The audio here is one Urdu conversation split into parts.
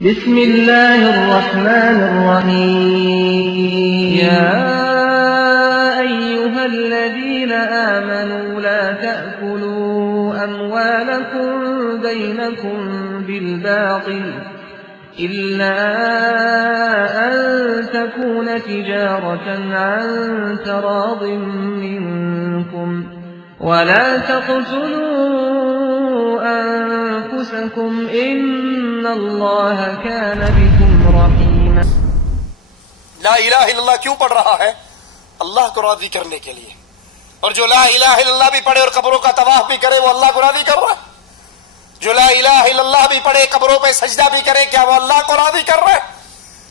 بسم الله الرحمن الرحيم يا أيها الذين آمنوا لا تأكلوا أموالكم بينكم بالباطل إلا أن تكون تجارة عن تراض منكم ولا تقتلوا أنفسكم إن الله كان بكم رحيما. لا الہ الا اللہ کیوں پڑھ رہا ہے؟ اللہ کو راضی کرنے کے لیے. اور جو لا الہ الا اللہ بھی پڑھے اور قبروں کا طواف بھی کرے وہ اللہ کو راضی کر رہا ہے. جو لا الہ الا اللہ بھی پڑھے قبروں پہ سجدہ بھی کرے کیا وہ اللہ کو راضی کر رہا ہے؟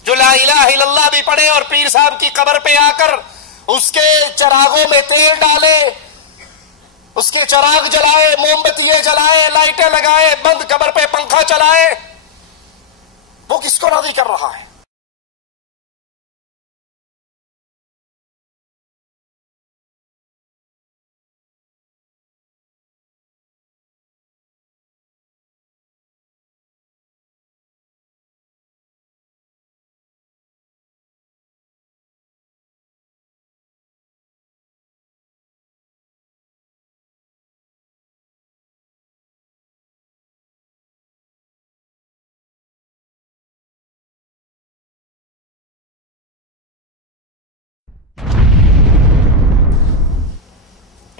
جو لا الہ الا اللہ بھی پڑھے اور پیر صاحب کی قبر پہ آ کر اس کے چراغوں میں تیل ڈالے، اس کے چراغ جلائے، موم بتیے جلائے، لائٹیں لگائے، بند قبر پہ پنکھا چلائے، وہ کس کو راضی کر رہا ہے؟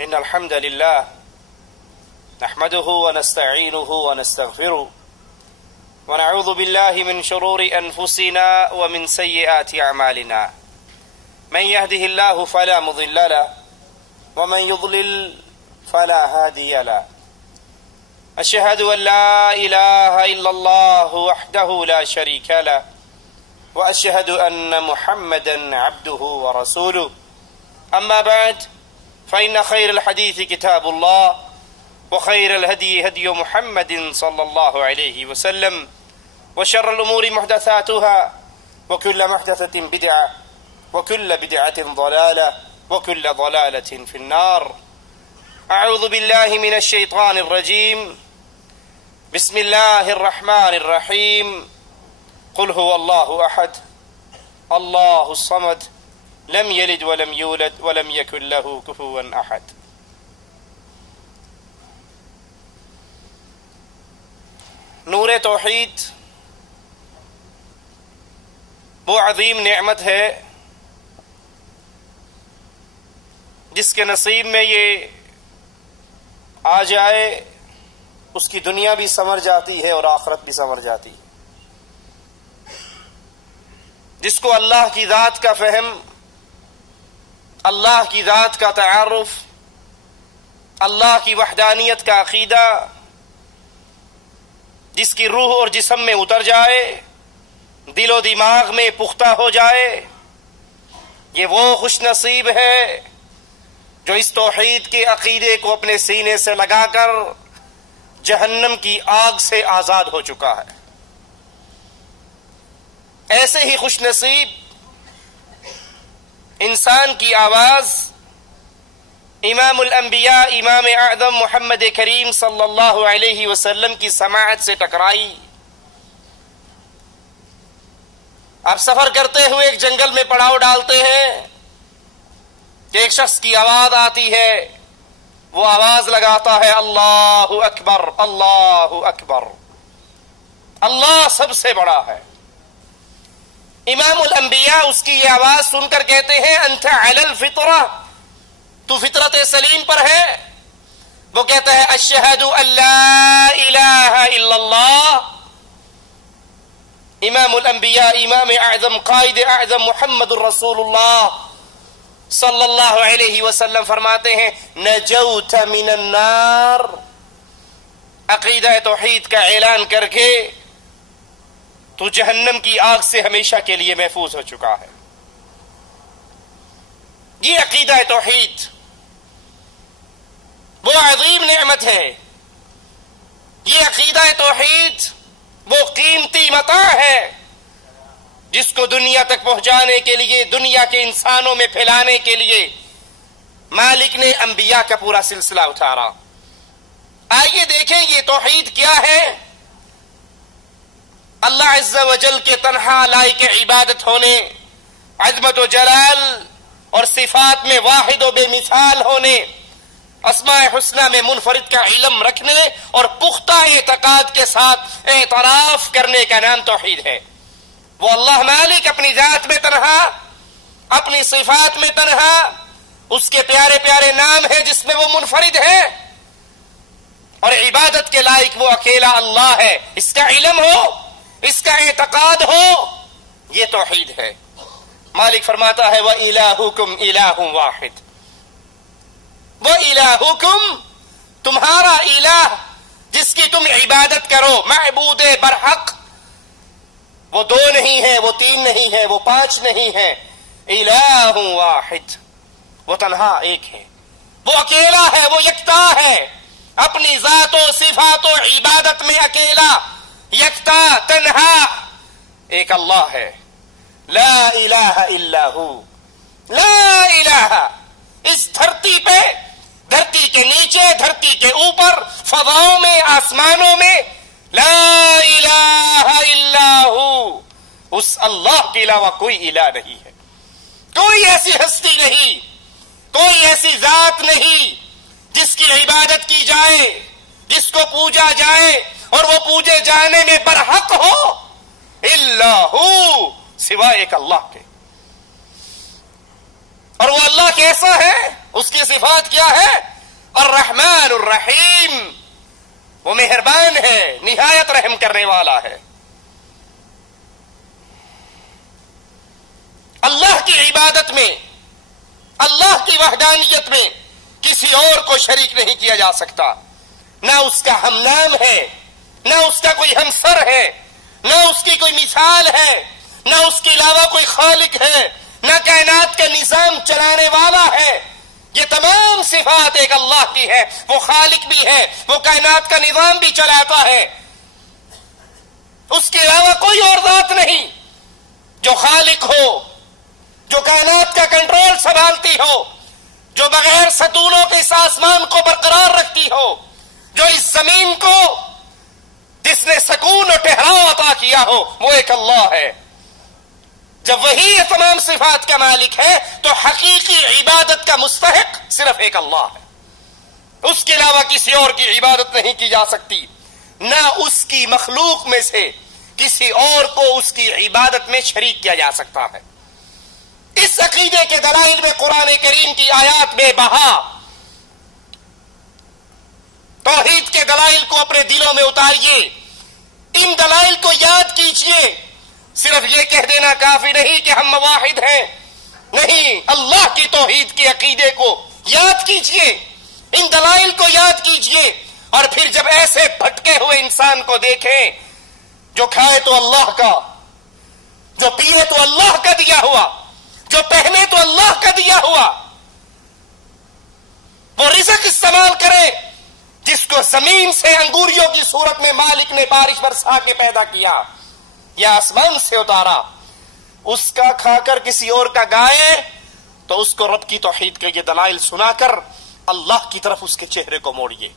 إن الحمد لله نحمده ونستعينه ونستغفره ونعوذ بالله من شرور أنفسنا ومن سيئات أعمالنا من يهده الله فلا مضل له ومن يضلل فلا هادي له أشهد أن لا إله إلا الله وحده لا شريك له وأشهد أن محمدا عبده ورسوله أما بعد فإن خير الحديث كتاب الله وخير الهدي هدي محمد صلى الله عليه وسلم وشر الأمور محدثاتها وكل محدثة بدعة وكل بدعة ضلالة وكل ضلالة في النار. أعوذ بالله من الشيطان الرجيم. بسم الله الرحمن الرحيم. قل هو الله أحد الله الصمد لم يلد ولم يولد ولم يكن له كفوا احد. نور توحید وہ عظیم نعمت ہے جس کے نصیب میں یہ آ جائے اس کی دنیا بھی سنور جاتی ہے اور آخرت بھی سنور جاتی ہے. جس کو اللہ کی ذات کا فہم، اللہ کی ذات کا تعارف، اللہ کی وحدانیت کا عقیدہ جس کی روح اور جسم میں اتر جائے، دل و دماغ میں پختہ ہو جائے، یہ وہ خوش نصیب ہے جو اس توحید کے عقیدے کو اپنے سینے سے لگا کر جہنم کی آگ سے آزاد ہو چکا ہے. ایسے ہی خوش نصیب انسان کی آواز امام الانبیاء امام اعظم محمد کریم صلی اللہ علیہ وسلم کی سماعت سے ٹکرائی. آپ سفر کرتے ہوئے ایک جنگل میں پڑاؤ ڈالتے ہیں کہ ایک شخص کی آواز آتی ہے، وہ آواز لگاتا ہے اللہ اکبر اللہ اکبر، اللہ سب سے بڑا ہے. امام الانبیاء اس کی یہ آواز سن کر کہتے ہیں انت علی الفطرہ، تو فطرت سلیم پر ہے. وہ کہتا ہے اشہد ان لا الہ الا اللہ. امام الانبیاء امام اعظم قائد اعظم محمد الرسول اللہ صلی اللہ علیہ وسلم فرماتے ہیں نجوت من النار. عقیدہ توحید کا اعلان کر کے تو جہنم کی آگ سے ہمیشہ کے لیے محفوظ ہو چکا ہے. یہ عقیدہ توحید وہ عظیم نعمت ہے. یہ عقیدہ توحید وہ قیمتی متاع ہے جس کو دنیا تک پہنچانے کے لیے، دنیا کے انسانوں میں پھیلانے کے لیے مالک نے انبیاء کا پورا سلسلہ اتارا. آئیے دیکھیں یہ توحید کیا ہے. اللہ عز و جل کے تنہا لائق عبادت ہونے، عظمت و جلال اور صفات میں واحد و بے مثال ہونے، اسماء حسنہ میں منفرد کا علم رکھنے اور پختہ اعتقاد کے ساتھ اعتراف کرنے کا نام توحید ہے۔ وہ اللہ مالک اپنی ذات میں تنہا، اپنی صفات میں تنہا، اس کے پیارے پیارے نام ہے جس میں وہ منفرد ہے، اور عبادت کے لائق وہ اکیلا اللہ ہے۔ اس کا علم ہو، اس کا اعتقاد ہو، یہ توحید ہے۔ مالک فرماتا ہے وَإِلَٰهُكُمْ إِلَٰهٌ وَاحِدٌ، وَإِلَٰهُكُمْ، تمہارا الہ جس کی تم عبادت کرو، معبود برحق، وہ دو نہیں ہے، وہ تین نہیں ہے، وہ پانچ نہیں ہے، الہ واحد، وہ تنہا ایک ہے، وہ اکیلا ہے، وہ یکتا ہے، اپنی ذات و صفات و عبادت میں اکیلا، یکتا، تنہا ایک اللہ ہے۔ لا الہ الا ہو، لا الہ، اس دھرتی پہ، دھرتی کے نیچے، دھرتی کے اوپر، فضاؤں میں، آسمانوں میں، لا الہ الا ہو، اس اللہ کے علاوہ کوئی الہ نہیں ہے، کوئی ایسی ہستی نہیں، کوئی ایسی ذات نہیں جس کی عبادت کی جائے، جس کو پوجا جائے اور وہ پوجے جانے میں برحق ہو، الا ہو، سوائے ایک اللہ کے۔ اور وہ اللہ کیسا ہے؟ اس کی صفات کیا ہے؟ الرحمن الرحیم، وہ مہربان ہے، نہایت رحم کرنے والا ہے۔ اللہ کی عبادت میں، اللہ کی وحدانیت میں کسی اور کو شریک نہیں کیا جا سکتا، نہ اس کا ہم نام ہے، نہ اس کا کوئی ہمسر ہے، نہ اس کی کوئی مثال ہے، نہ اس کے علاوہ کوئی خالق ہے، نہ کائنات کا نظام چلانے والا ہے۔ یہ تمام صفات ایک اللہ کی ہے، وہ خالق بھی ہے، وہ کائنات کا نظام بھی چلاتا ہے، اس کے علاوہ کوئی اور ذات نہیں جو خالق ہو، جو کائنات کا کنٹرول سنبھالتی ہو، جو بغیر ستونوں کے اس آسمان کو برقرار رکھتی ہو، جو اس زمین کو جس نے سکون اور ٹھہراؤ عطا کیا ہو، وہ ایک اللہ ہے۔ جب وہی یہ تمام صفات کا مالک ہے تو حقیقی عبادت کا مستحق صرف ایک اللہ ہے، اس کے علاوہ کسی اور کی عبادت نہیں کی جا سکتی، نہ اس کی مخلوق میں سے کسی اور کو اس کی عبادت میں شریک کیا جا سکتا ہے۔ اس عقیدے کے دلائل میں قرآن کریم کی آیات بے بہا، توحید کے دلائل کو اپنے دلوں میں اتاریے، ان دلائل کو یاد کیجئے۔ صرف یہ کہہ دینا کافی نہیں کہ ہم واحد ہیں، نہیں، اللہ کی توحید کے عقیدے کو یاد کیجئے، ان دلائل کو یاد کیجئے، اور پھر جب ایسے بھٹکے ہوئے انسان کو دیکھیں جو کھائے تو اللہ کا، جو پیے تو اللہ کا دیا ہوا، جو پہنے تو اللہ کا دیا ہوا، وہ رزق استعمال کرے جس کو زمین سے انگوریوں کی صورت میں مالک نے بارش برسا کے پیدا کیا یا آسمان سے اتارا، اس کا کھا کر کسی اور کا گائے تو اس کو رب کی توحید کے یہ دلائل سنا کر اللہ کی طرف اس کے چہرے کو موڑیے۔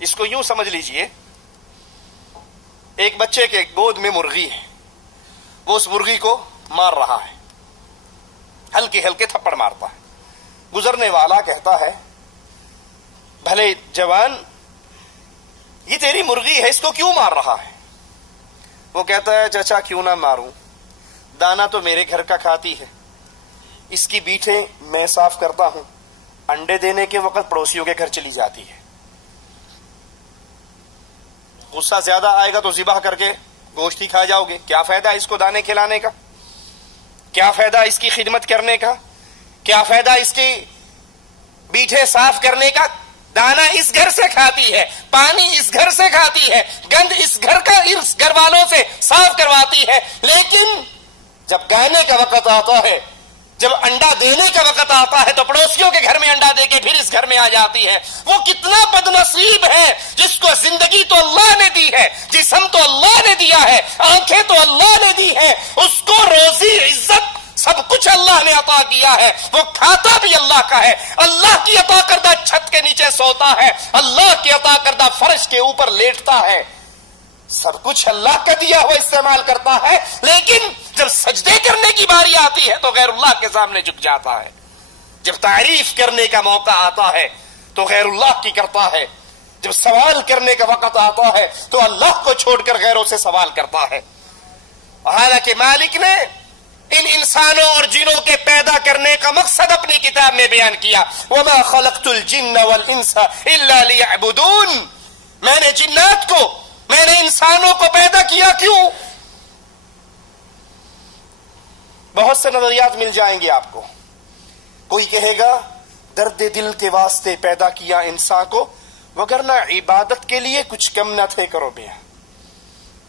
اس کو یوں سمجھ لیجئے، ایک بچے کے گود میں مرغی ہے، وہ اس مرغی کو مار رہا ہے، ہلکے ہلکے تھپڑ مارتا ہے، گزرنے والا کہتا ہے بھلے جوان، یہ تیری مرغی ہے، اس کو کیوں مار رہا ہے؟ وہ کہتا ہے چچا کیوں نہ ماروں، دانا تو میرے گھر کا کھاتی ہے، اس کی بیٹھیں میں صاف کرتا ہوں، انڈے دینے کے وقت پڑوسیوں کے گھر چلی جاتی ہے، غصہ زیادہ آئے گا تو ذبح کر کے گوشت ہی کھا جاؤ گے، کیا فائدہ اس کو دانے کھلانے کا، کیا فائدہ اس کی خدمت کرنے کا، کیا فائدہ اس کی بیٹھے صاف کرنے کا؟ دانا اس گھر سے کھاتی ہے، پانی اس گھر سے کھاتی ہے، گند اس گھر کا اس گھر والوں سے صاف کرواتی ہے، لیکن جب گانے کا وقت آتا ہے، جب انڈا دینے کا وقت آتا ہے تو پڑوسیوں کے گھر میں انڈا دے کے پھر اس گھر میں آ جاتی ہے۔ وہ کتنا بد نصیب ہے جس کو زندگی تو اللہ نے دی ہے، جسم تو اللہ نے دیا ہے، آنکھیں تو اللہ نے دی ہے، اس کو روزی عزت سب کچھ اللہ نے عطا کیا ہے، وہ کھاتا بھی اللہ کا ہے، اللہ کی عطا کردہ چھت کے نیچے سوتا ہے، اللہ کی عطا کردہ فرش کے اوپر لیٹتا ہے، سب کچھ اللہ کا دیا ہوا استعمال کرتا ہے، لیکن جب سجدے کرنے کی باری آتی ہے تو غیر اللہ کے سامنے جھک جاتا ہے، جب تعریف کرنے کا موقع آتا ہے تو غیر اللہ کی کرتا ہے، جب سوال کرنے کا وقت آتا ہے تو اللہ کو چھوڑ کر غیروں سے سوال کرتا ہے۔ حالانکہ مالک نے ان انسانوں اور جنوں کے پیدا کرنے کا مقصد اپنی کتاب میں بیان کیا، وَمَا خَلَقْتُ الْجِنَّ وَالْإِنسَ إِلَّا لِيَعْبُدُونَ، میں نے جنات کو، میں نے انسانوں کو پیدا کیا کیوں؟ بہت سے نظریات مل جائیں گے آپ کو۔ کوئی کہے گا درد دل کے واسطے پیدا کیا انسان کو، وگرنہ عبادت کے لیے کچھ کم نہ تھے کرو بیا۔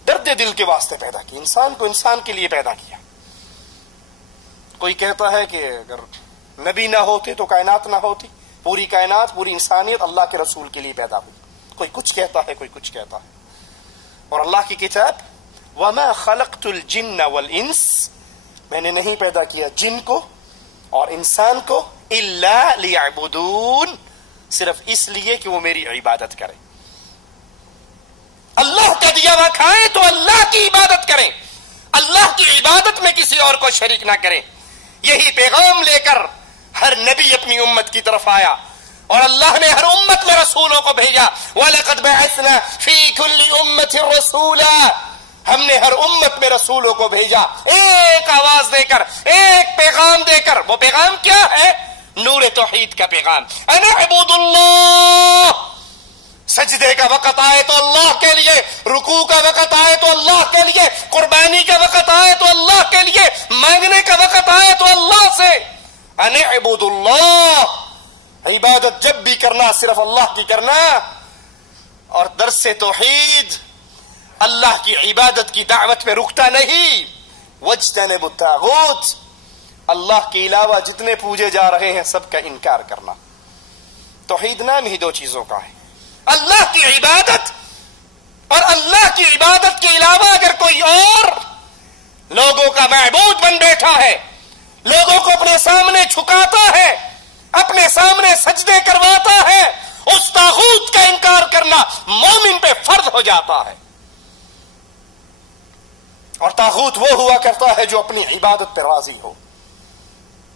درد دل کے واسطے پیدا کیا انسان کو، انسان کے لیے پیدا کیا۔ کوئی کہتا ہے کہ اگر نبی نہ ہوتے تو کائنات نہ ہوتی، پوری کائنات، پوری انسانیت اللہ کے رسول کے لیے پیدا ہوئی۔ کوئی کچھ کہتا ہے، کوئی کچھ کہتا ہے۔ اور اللہ کی کتاب وَمَا خَلَقْتُ الْجِنَّ وَالْإِنسَ، میں نے نہیں پیدا کیا جن کو اور انسان کو، إِلَّا لِيَعْبُدُونَ، صرف اس لیے کہ وہ میری عبادت کریں۔ اللہ کا دیا ہوا کھائیں تو اللہ کی عبادت کریں، اللہ کی عبادت میں کسی اور کو شریک نہ کریں۔ یہی پیغام لے کر ہر نبی اپنی امت کی طرف آیا، اور اللہ نے ہر امت میں رسولوں کو بھیجا۔ وَلَقَدْ بَعَثْنَا فِي كُلِّ أُمَّةٍ رَسُولًا، ہم نے ہر امت میں رسولوں کو بھیجا، ایک آواز دے کر، ایک پیغام دے کر۔ وہ پیغام کیا ہے؟ نور توحید کا پیغام، اَنِ اعْبُدُوا اللَّهَ، سجدے کا وقت آئے تو اللہ کے لیے، رکوع کا وقت آئے تو اللہ کے لیے، قربانی کا وقت آئے تو اللہ کے لیے، مانگنے کا وقت آئے تو اللہ سے، اَنِ اعْبُدُوا اللَّهَ، عبادت جب بھی کرنا صرف اللہ کی کرنا۔ اور درس توحید اللہ کی عبادت کی دعوت پہ رکتا نہیں۔ وَاجْتَنِبُوا الطَّاغُوتَ، اللہ کے علاوہ جتنے پوجے جا رہے ہیں سب کا انکار کرنا۔ توحید نام ہی دو چیزوں کا ہے، اللہ کی عبادت، اور اللہ کی عبادت کے علاوہ اگر کوئی اور لوگوں کا معبود بن بیٹھا ہے، لوگوں کو اپنے سامنے جھکاتا ہے، اپنے سامنے سجدے کرواتا ہے، اس طاغوت کا انکار کرنا مومن پہ فرض ہو جاتا ہے۔ اور طاغوت وہ ہوا کرتا ہے جو اپنی عبادت پہ راضی ہو۔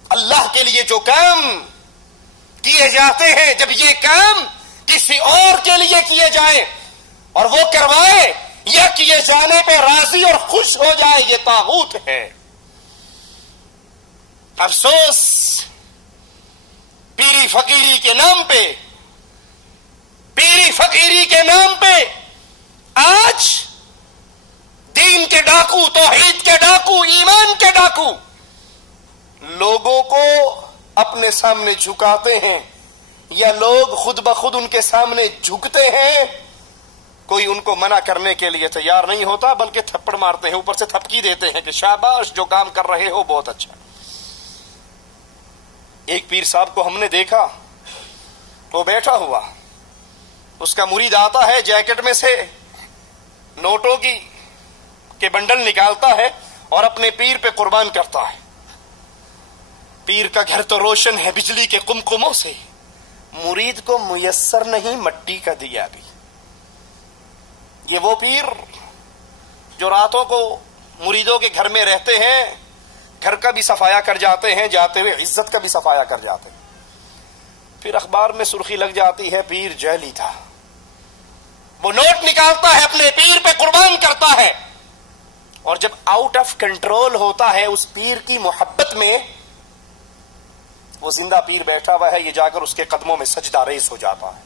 اللہ کے لیے جو کام کیے جاتے ہیں، جب یہ کام کسی اور کے لیے کیے جائیں اور وہ کروائے یا کیے جانے پہ راضی اور خوش ہو جائے، یہ طاغوت ہے۔ افسوس، پیری فقیری کے نام پہ، پیری فقیری کے نام پہ آج دین کے ڈاکو، توحید کے ڈاکو، ایمان کے ڈاکو لوگوں کو اپنے سامنے جھکاتے ہیں، یا لوگ خود بخود ان کے سامنے جھکتے ہیں۔ کوئی ان کو منع کرنے کے لیے تیار نہیں ہوتا، بلکہ تھپڑ مارتے ہیں، اوپر سے تھپکی دیتے ہیں کہ شاباش، جو کام کر رہے ہو بہت اچھا۔ ایک پیر صاحب کو ہم نے دیکھا، وہ بیٹھا ہوا، اس کا مرید آتا ہے، جیکٹ میں سے نوٹوں کے بنڈل نکالتا ہے اور اپنے پیر پہ قربان کرتا ہے۔ پیر کا گھر تو روشن ہے بجلی کے قمقموں سے، مرید کو میسر نہیں مٹی کا دیا بھی۔ یہ وہ پیر جو راتوں کو مریدوں کے گھر میں رہتے ہیں، گھر کا بھی صفایا کر جاتے ہیں، جاتے ہوئے عزت کا بھی صفایا کر جاتے ہیں، پھر اخبار میں سرخی لگ جاتی ہے پیر جعلی تھا۔ وہ نوٹ نکالتا ہے، اپنے پیر پہ قربان کرتا ہے، اور جب آؤٹ آف کنٹرول ہوتا ہے اس پیر کی محبت میں، وہ زندہ پیر بیٹھا ہوا ہے، یہ جا کر اس کے قدموں میں سجدہ ریز ہو جاتا ہے۔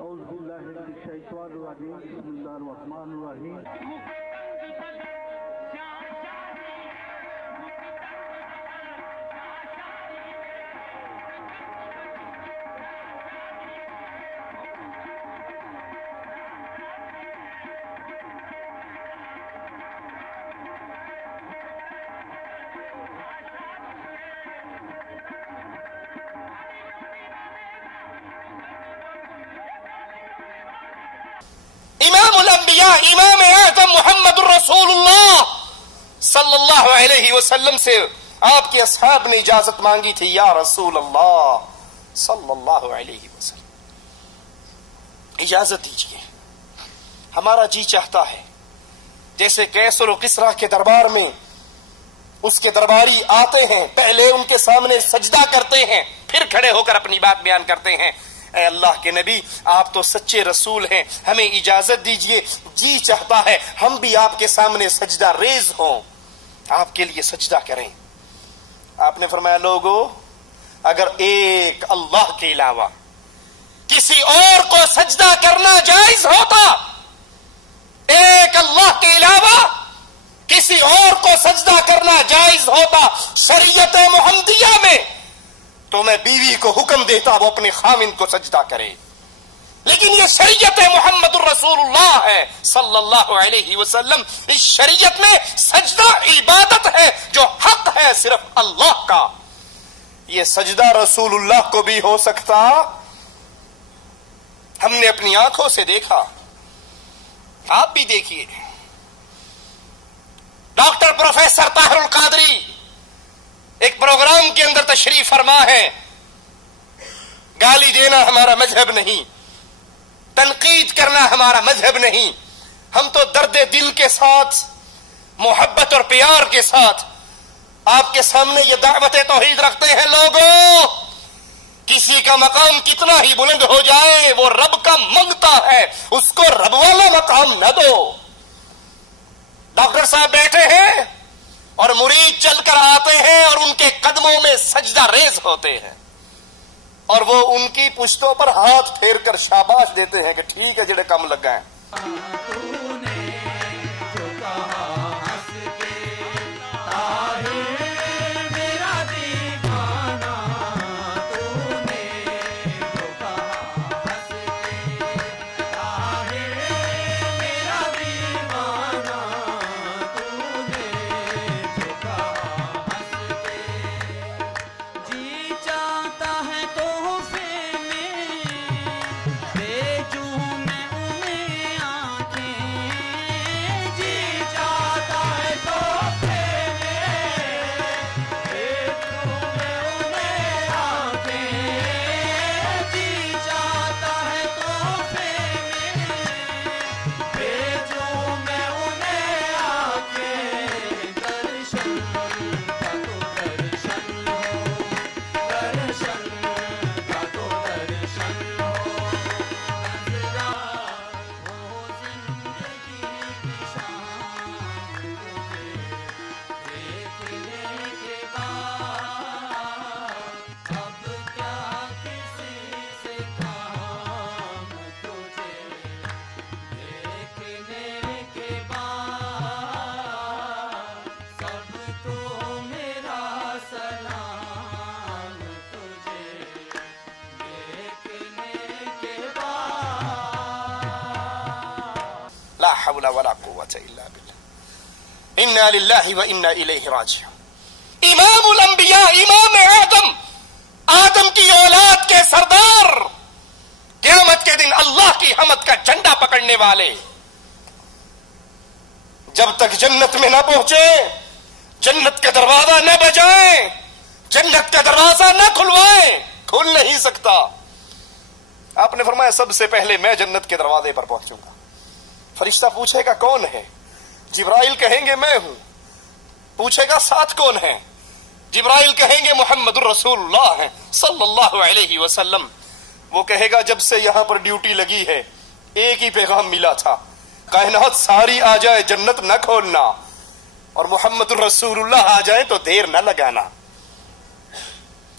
أعوذ بالله من الشيطان الرجيم بسم الله الرحمن الرحيم امام الانبیاء امام اعظم محمد الرسول اللہ صلی اللہ علیہ وسلم سے آپ کے اصحاب نے اجازت مانگی تھی، یا رسول اللہ صلی اللہ علیہ وسلم اجازت دیجیے، ہمارا جی چاہتا ہے جیسے کیسر و کسریٰ کے دربار میں اس کے درباری آتے ہیں، پہلے ان کے سامنے سجدہ کرتے ہیں، پھر کھڑے ہو کر اپنی بات بیان کرتے ہیں، اے اللہ کے نبی آپ تو سچے رسول ہیں، ہمیں اجازت دیجئے، جی چاہتا ہے ہم بھی آپ کے سامنے سجدہ ریز ہوں، آپ کے لیے سجدہ کریں۔ آپ نے فرمایا لوگو اگر ایک اللہ کے علاوہ کسی اور کو سجدہ کرنا جائز ہوتا، ایک اللہ کے علاوہ کسی اور کو سجدہ کرنا جائز ہوتا شریعت محمدیہ میں، تو میں بیوی کو حکم دیتا وہ اپنے خاوند کو سجدہ کرے، لیکن یہ شریعت محمد الرسول اللہ ہے صلی اللہ علیہ وسلم، اس شریعت میں سجدہ عبادت ہے جو حق ہے صرف اللہ کا، یہ سجدہ رسول اللہ کو بھی ہو سکتا، ہم نے اپنی آنکھوں سے دیکھا، آپ بھی دیکھیے، ڈاکٹر پروفیسر طاہر القادری ایک پروگرام کے اندر تشریف فرما ہے، گالی دینا ہمارا مذہب نہیں، تنقید کرنا ہمارا مذہب نہیں، ہم تو درد دل کے ساتھ محبت اور پیار کے ساتھ آپ کے سامنے یہ دعوت توحید رکھتے ہیں، لوگوں کسی کا مقام کتنا ہی بلند ہو جائے وہ رب کا منگتا ہے، اس کو رب والا مقام نہ دو۔ ڈاکٹر صاحب بیٹھے ہیں اور مرید چل کر آتے ہیں اور ان کے قدموں میں سجدہ ریز ہوتے ہیں، اور وہ ان کی پشتوں پر ہاتھ پھیر کر شاباش دیتے ہیں کہ ٹھیک ہے جڑے کم لگا ہیں۔ لا حول ولا قوة الا باللہ انا للہ و انا الیہ راجعون. امام الانبیاء، امام آدم کی اولاد کے سردار، قیامت کے دن اللہ کی حمد کا جھنڈا پکڑنے والے، جب تک جنت میں نہ پہنچے، جنت کا دروازہ نہ بجائیں، جنت کا دروازہ نہ کھلوائیں، کھل نہیں سکتا. آپ نے فرمایا سب سے پہلے میں جنت کے دروازے پر پہنچوں گا. فرشتہ پوچھے گا کون ہے؟ جبرائیل کہیں گے میں ہوں. پوچھے گا ساتھ کون ہے؟ جبرائیل کہیں گے محمد الرسول اللہ ہے صلی اللہ علیہ وسلم. وہ کہے گا جب سے یہاں پر ڈیوٹی لگی ہے ایک ہی پیغام ملا تھا، کائنات ساری آ جائے جنت نہ کھولنا، اور محمد الرسول اللہ آ جائے تو دیر نہ لگانا.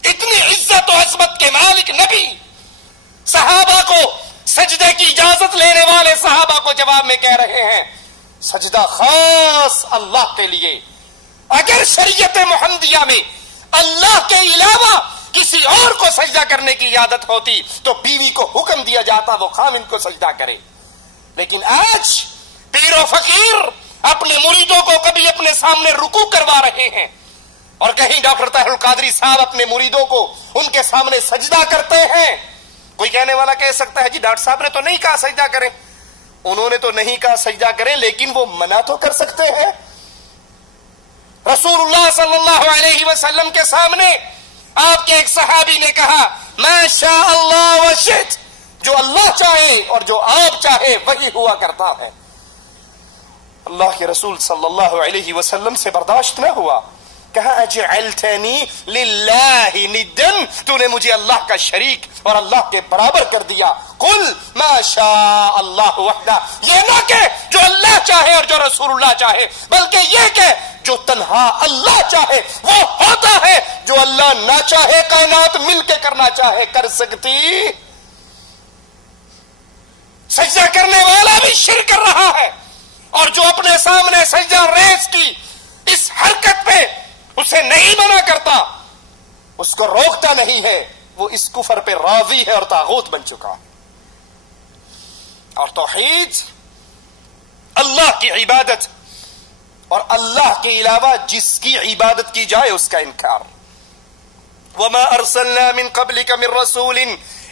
اتنی عزت و عظمت کے مالک نبی صحابہ کو سجدے کی اجازت لینے والے صحابہ کو جواب میں کہہ رہے ہیں سجدہ خاص اللہ کے لیے. اگر شریعت محمدیہ میں اللہ کے علاوہ کسی اور کو سجدہ کرنے کی عادت ہوتی تو بیوی کو حکم دیا جاتا وہ خاوند کو سجدہ کرے. لیکن آج پیر و فقیر اپنے مریدوں کو کبھی اپنے سامنے رکوع کروا رہے ہیں، اور کہیں ڈاکٹر طاہر القادری صاحب اپنے مریدوں کو ان کے سامنے سجدہ کرتے ہیں. کوئی کہنے والا کہہ سکتا ہے جی ڈاکٹر صاحب نے تو نہیں کہا سجدہ کریں. انہوں نے تو نہیں کہا سجدہ کریں، لیکن وہ منع تو کر سکتے ہیں. رسول اللہ صلی اللہ علیہ وسلم کے سامنے آپ کے ایک صحابی نے کہا ما شاء اللہ وشئت، جو اللہ چاہے اور جو آپ چاہے وہی ہوا کرتا ہے. اللہ کے رسول صلی اللہ علیہ وسلم سے برداشت نہ ہوا. کہا اجعلتنی للہ ندن، تو نے مجھے اللہ کا شریک اور اللہ کے برابر کر دیا. قل ما شاء اللہ وحدہ، یہ نہ کہ جو اللہ چاہے اور جو رسول اللہ چاہے، بلکہ یہ کہ جو تنہا اللہ چاہے وہ ہوتا ہے، جو اللہ نہ چاہے کائنات مل کے کرنا چاہے کر سکتی. سجدہ کرنے والا بھی شرک کر رہا ہے، اور جو اپنے سامنے سجدہ ریز کی اس حرکت پہ اسے نہیں منع کرتا، اس کو روکتا نہیں ہے، وہ اس کفر پہ راضی ہے اور طاغوت بن چکا. اور توحید اللہ کی عبادت اور اللہ کے علاوہ جس کی عبادت کی جائے اس کا انکار. وما ارسلنا من قبلك من رسول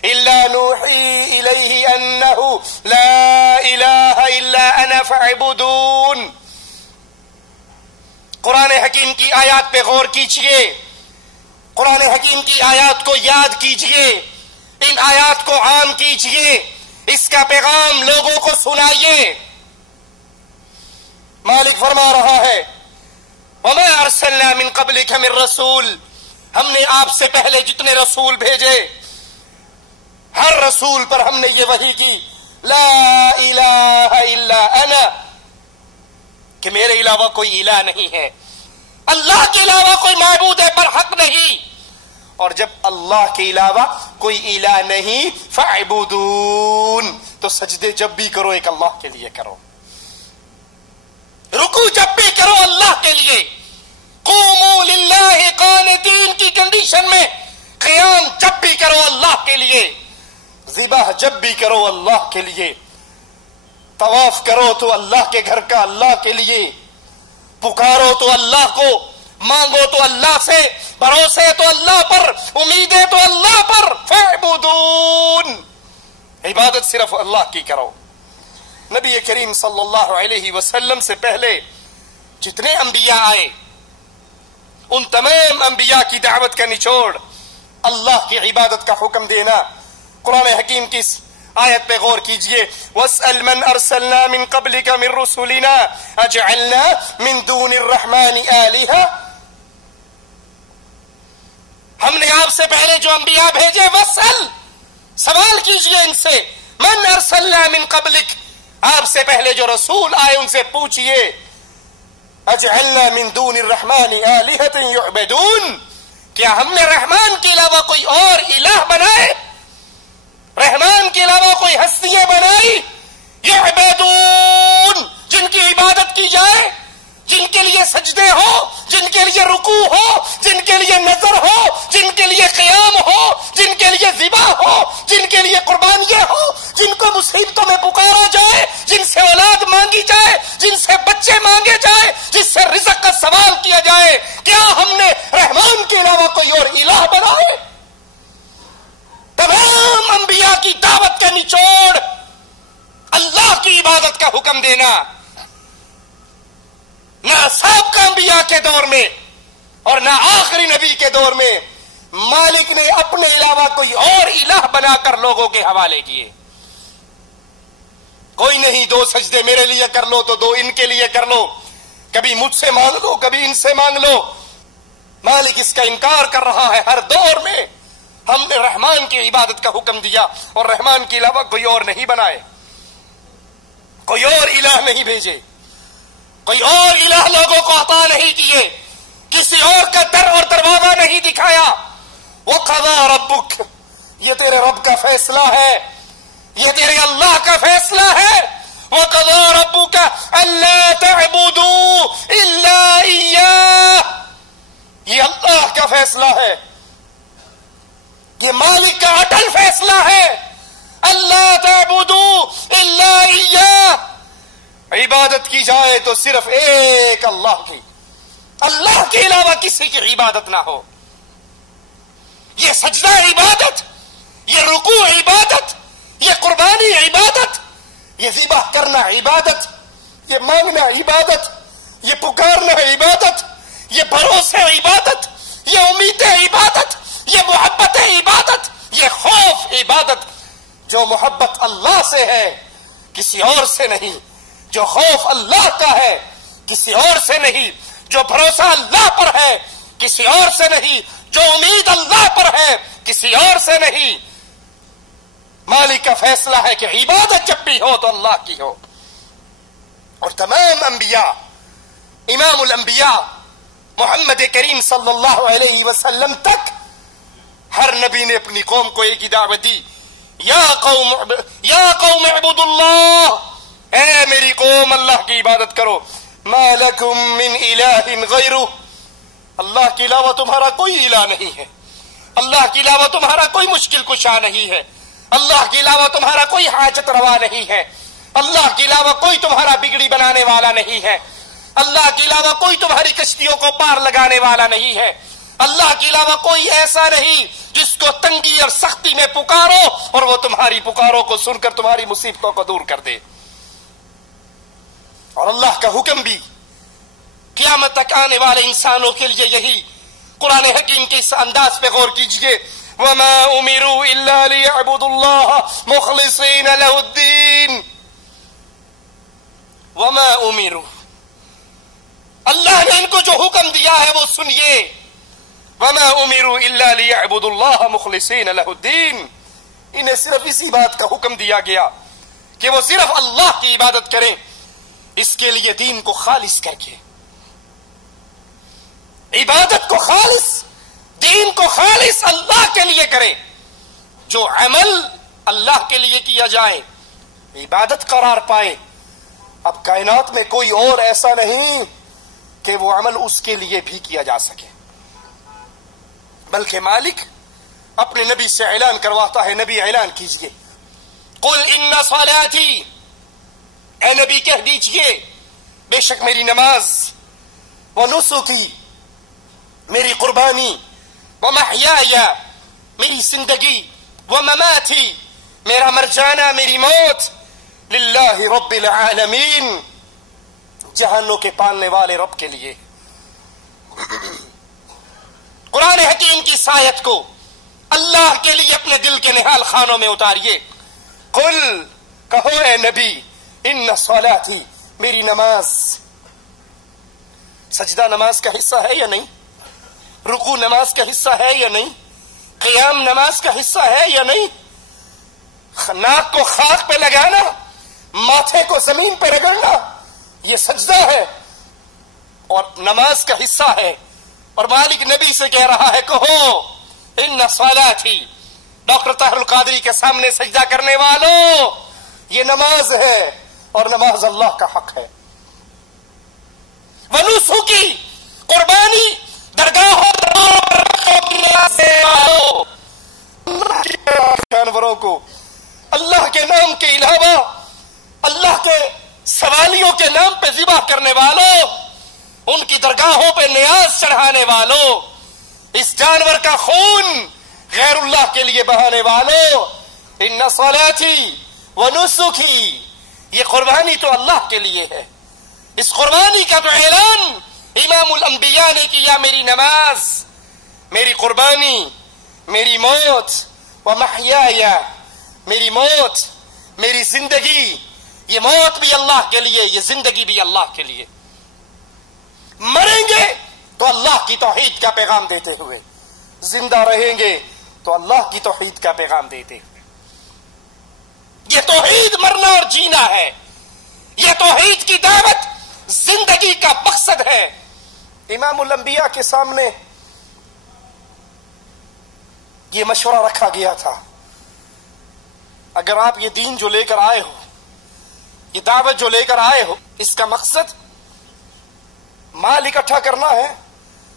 الا نوحي اليه انه لا اله الا انا فاعبدون. قرآن حکیم کی آیات پہ غور کیجئے، قرآن حکیم کی آیات کو یاد کیجئے، ان آیات کو عام کیجئے، اس کا پیغام لوگوں کو سنائیے. مالک فرما رہا ہے وما ارسلنا من قبلك من رسول، ہم نے آپ سے پہلے جتنے رسول بھیجے ہر رسول پر ہم نے یہ وحی کی لا الہ الا انا، کہ میرے علاوہ کوئی الہ نہیں ہے، اللہ کے علاوہ کوئی معبود پر حق نہیں. اور جب اللہ کے علاوہ کوئی الہ نہیں فاعبدون، تو سجدے جب بھی کرو ایک اللہ کے لیے کرو، رکوع جب بھی کرو اللہ کے لیے. قوموا للہ قانتین کی کنڈیشن میں قیام جب بھی کرو اللہ کے لیے، ذبح جب بھی کرو اللہ کے لیے، طواف کرو تو اللہ کے گھر کا اللہ کے لیے، پکارو تو اللہ کو، مانگو تو اللہ سے، بھروسے تو اللہ پر، امیدیں تو اللہ پر. فاعبدون، عبادت صرف اللہ کی کرو. نبی کریم صلی اللہ علیہ وسلم سے پہلے جتنے انبیاء آئے ان تمام انبیاء کی دعوت کا نچوڑ اللہ کی عبادت کا حکم دینا. قرآن حکیم کی آیت پہ غور کیجئے وَاسْأَلْ مَنْ أَرْسَلْنَا مِنْ قَبْلِكَ مِنْ رُسُلِنَا أَجْعَلْنَا مِنْ دُونِ الرَّحْمَنِ آلِهَةً. ہم نے آپ سے پہلے جو انبیاء بھیجے وَاسْأَلْ، سوال کیجئے ان سے، مَنْ أَرْسَلْنَا مِنْ قَبْلِكَ، آپ سے پہلے جو رسول آئے ان سے پوچھئے أَجْعَلْنَا مِنْ دُونِ الرَّحْمَنِ آلِهَةً يُعْبَدُونَ، کیا ہم نے رحمان کے علاوہ کوئی اور الہ بنائے، رحمان کے علاوہ کوئی ہستیاں بنائی؟ یعبدون، جن کی عبادت کی جائے، جن کے لیے سجدے ہو، جن کے لیے رکوع ہو، جن کے لیے نظر ہو، جن کے لیے قیام ہو، جن کے لیے ذبح ہو، جن کے لیے قربانیاں ہو، جن کو مصیبتوں میں پکارا جائے، جن سے اولاد مانگی جائے، جن سے بچے مانگے جائے، جس سے رزق کا سوال کیا جائے، کیا ہم نے رحمان کے علاوہ کوئی اور الہ بنا ہے؟ تمام انبیاء کی دعوت کا نچوڑ اللہ کی عبادت کا حکم دینا۔ نہ سابقہ انبیاء کے دور میں اور نہ آخری نبی کے دور میں مالک نے اپنے علاوہ کوئی اور الہ بنا کر لوگوں کے حوالے کیے۔ کوئی نہیں، 2 سجدے میرے لیے کر لو تو 2 ان کے لیے کر لو، کبھی مجھ سے مانگ لو کبھی ان سے مانگ لو۔ مالک اس کا انکار کر رہا ہے۔ ہر دور میں ہم نے رحمان کی عبادت کا حکم دیا اور رحمان کے علاوہ کوئی اور نہیں بنائے، کوئی اور الہ نہیں بھیجے، کوئی اور الہ لوگوں کو عطا نہیں کیے، کسی اور کا در اور دروازہ نہیں دکھایا۔ وَقَضَىٰ رَبُّكَ، یہ تیرے رب کا فیصلہ ہے، یہ تیرے اللہ کا فیصلہ ہے۔ وَقَضَىٰ رَبُّكَ أَلَّا تَعْبُدُوا إِلَّا إِيَّاهُ، یہ اللہ کا فیصلہ ہے، یہ مالک کا اٹل فیصلہ ہے۔ اللہ تعبدوا الا ایاہ، عبادت کی جائے تو صرف ایک اللہ کی، اللہ کے علاوہ کسی کی عبادت نہ ہو۔ یہ سجدہ عبادت، یہ رکوع عبادت، یہ قربانی عبادت، یہ ذبح کرنا عبادت، یہ مانگنا عبادت، یہ پکارنا عبادت، یہ بھروسے عبادت، یہ امیدیں عبادت، یہ محبت عبادت، یہ خوف عبادت۔ جو محبت اللہ سے ہے کسی اور سے نہیں، جو خوف اللہ کا ہے کسی اور سے نہیں، جو بھروسہ اللہ پر ہے کسی اور سے نہیں، جو امید اللہ پر ہے کسی اور سے نہیں۔ مالک کا فیصلہ ہے کہ عبادت جب بھی ہو تو اللہ کی ہو۔ اور تمام انبیاء، امام الانبیاء محمد کریم صلی اللہ علیہ وسلم تک ہر نبی نے اپنی قوم کو ایک ہی دعوت دی، یا قوم اعبدوا اللہ، اے میری قوم اللہ کی عبادت کرو، ما لکم من الہ غیرہ، اللہ کے علاوہ تمہارا کوئی الہ نہیں ہے، اللہ کے علاوہ تمہارا کوئی مشکل کشا نہیں ہے، اللہ کے علاوہ تمہارا کوئی حاجت روا نہیں ہے، اللہ کے علاوہ کوئی تمہارا بگڑی بنانے والا نہیں ہے، اللہ کے علاوہ کوئی تمہاری کشتیوں کو پار لگانے والا نہیں ہے، اللہ کے علاوہ کوئی ایسا نہیں جس کو تنگی اور سختی میں پکارو اور وہ تمہاری پکاروں کو سن کر تمہاری مصیبتوں کو دور کر دے۔ اور اللہ کا حکم بھی قیامت تک آنے والے انسانوں کے لیے یہی۔ قرآن حکیم کے اس انداز پہ غور کیجئے، وَمَا أُمِرُوا إِلَّا لِيَعْبُدُوا اللَّهَ مُخْلِصِينَ لَهُ الدِّينَ، وَمَا أُمِرُوا، اللہ نے ان کو جو حکم دیا ہے وہ سنیے، وَمَا أُمِرُوا إِلَّا لِيَعْبُدُوا اللَّهَ مُخْلِصِينَ لَهُ الدِّينَ، انہیں صرف اسی بات کا حکم دیا گیا کہ وہ صرف اللہ کی عبادت کریں، اس کے لیے دین کو خالص کر کے، عبادت کو خالص، دین کو خالص اللہ کے لیے کریں۔ جو عمل اللہ کے لیے کیا جائے عبادت قرار پائے۔ اب کائنات میں کوئی اور ایسا نہیں کہ وہ عمل اس کے لیے بھی کیا جا سکے، بلکہ مالک اپنے نبی سے اعلان کرواتا ہے، نبی اعلان کیجئے، قل ان صلاتی، اے نبی کہہ دیجئے بے شک میری نماز، ونسکی، میری قربانی، ومحیای، میری زندگی، ومماتی، میرا مر جانا، میری موت، للہ رب العالمین، جہانوں کے پالنے والے رب کے لیے۔ قرآن حکیم کی آیت کو اللہ کے لیے اپنے دل کے نہال خانوں میں اتاریے۔ قل، کہو اے نبی، ان صلاتی، میری نماز، سجدہ نماز کا حصہ ہے یا نہیں؟ رکوع نماز کا حصہ ہے یا نہیں؟ قیام نماز کا حصہ ہے یا نہیں؟ ناک کو خاک پہ لگانا، ماتھے کو زمین پہ رگڑنا، یہ سجدہ ہے اور نماز کا حصہ ہے۔ اور مالک نبی سے کہہ رہا ہے، کہو ان صلاتی، ڈاکٹر طاہر القادری کے سامنے سجدہ کرنے والوں، یہ نماز ہے اور نماز اللہ کا حق ہے۔ ونسکی، قربانی، درگاہوں جانوروں کو اللہ کے نام کے علاوہ، اللہ کے سوالیوں کے نام پہ ذبح کرنے والوں، ان کی درگاہوں پہ نیاز چڑھانے والوں، اس جانور کا خون غیر اللہ کے لیے بہانے والوں، ان صلاتی و نسکی، یہ قربانی تو اللہ کے لیے ہے۔ اس قربانی کا تو اعلان امام الانبیاء نے کیا، میری نماز، میری قربانی، میری موت، ومحیای، میری موت، میری زندگی، یہ موت بھی اللہ کے لیے، یہ زندگی بھی اللہ کے لیے۔ مریں گے تو اللہ کی توحید کا پیغام دیتے ہوئے، زندہ رہیں گے تو اللہ کی توحید کا پیغام دیتے ہوئے۔ یہ توحید مرنا اور جینا ہے، یہ توحید کی دعوت زندگی کا مقصد ہے۔ امام الانبیاء کے سامنے یہ مشورہ رکھا گیا تھا، اگر آپ یہ دین جو لے کر آئے ہو، یہ دعوت جو لے کر آئے ہو، اس کا مقصد مال اکٹھا کرنا ہے،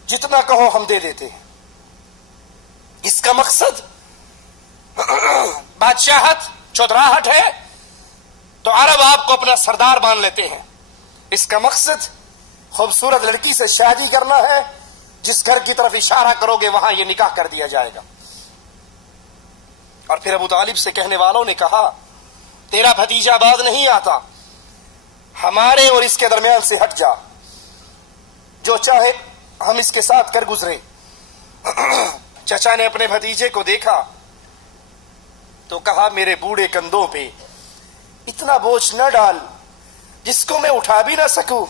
جتنا کہو ہم دے دیتے ہیں۔ اس کا مقصد بادشاہت، چودراہٹ ہے تو عرب آپ کو اپنا سردار مان لیتے ہیں۔ اس کا مقصد خوبصورت لڑکی سے شادی کرنا ہے، جس گھر کی طرف اشارہ کرو گے وہاں یہ نکاح کر دیا جائے گا۔ اور پھر ابو طالب سے کہنے والوں نے کہا، تیرا بھتیجا بعد نہیں آتا، ہمارے اور اس کے درمیان سے ہٹ جا، جو چاہے ہم اس کے ساتھ کر گزرے۔ چچا نے اپنے بھتیجے کو دیکھا تو کہا، میرے بوڑھے کندھوں پہ اتنا بوجھ نہ ڈال جس کو میں اٹھا بھی نہ سکوں۔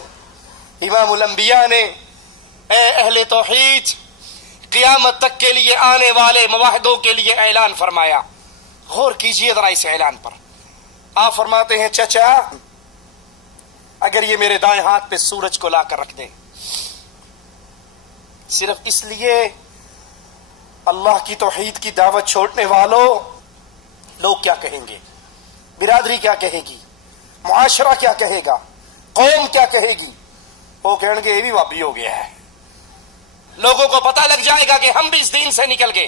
امام الانبیاء نے، اے اہل توحید، قیامت تک کے لیے آنے والے مواحدوں کے لیے اعلان فرمایا۔ غور کیجئے ذرا اس اعلان پر۔ آپ فرماتے ہیں، چچا اگر یہ میرے دائیں ہاتھ پہ سورج کو لا کر رکھ دیں، صرف اس لیے اللہ کی توحید کی دعوت چھوڑنے والوں، لوگ کیا کہیں گے؟ برادری کیا کہے گی؟ معاشرہ کیا کہے گا؟ قوم کیا کہے گی؟ وہ کہیں گے یہ بھی وابی ہو گیا ہے۔ لوگوں کو پتہ لگ جائے گا کہ ہم بھی اس دین سے نکل گئے،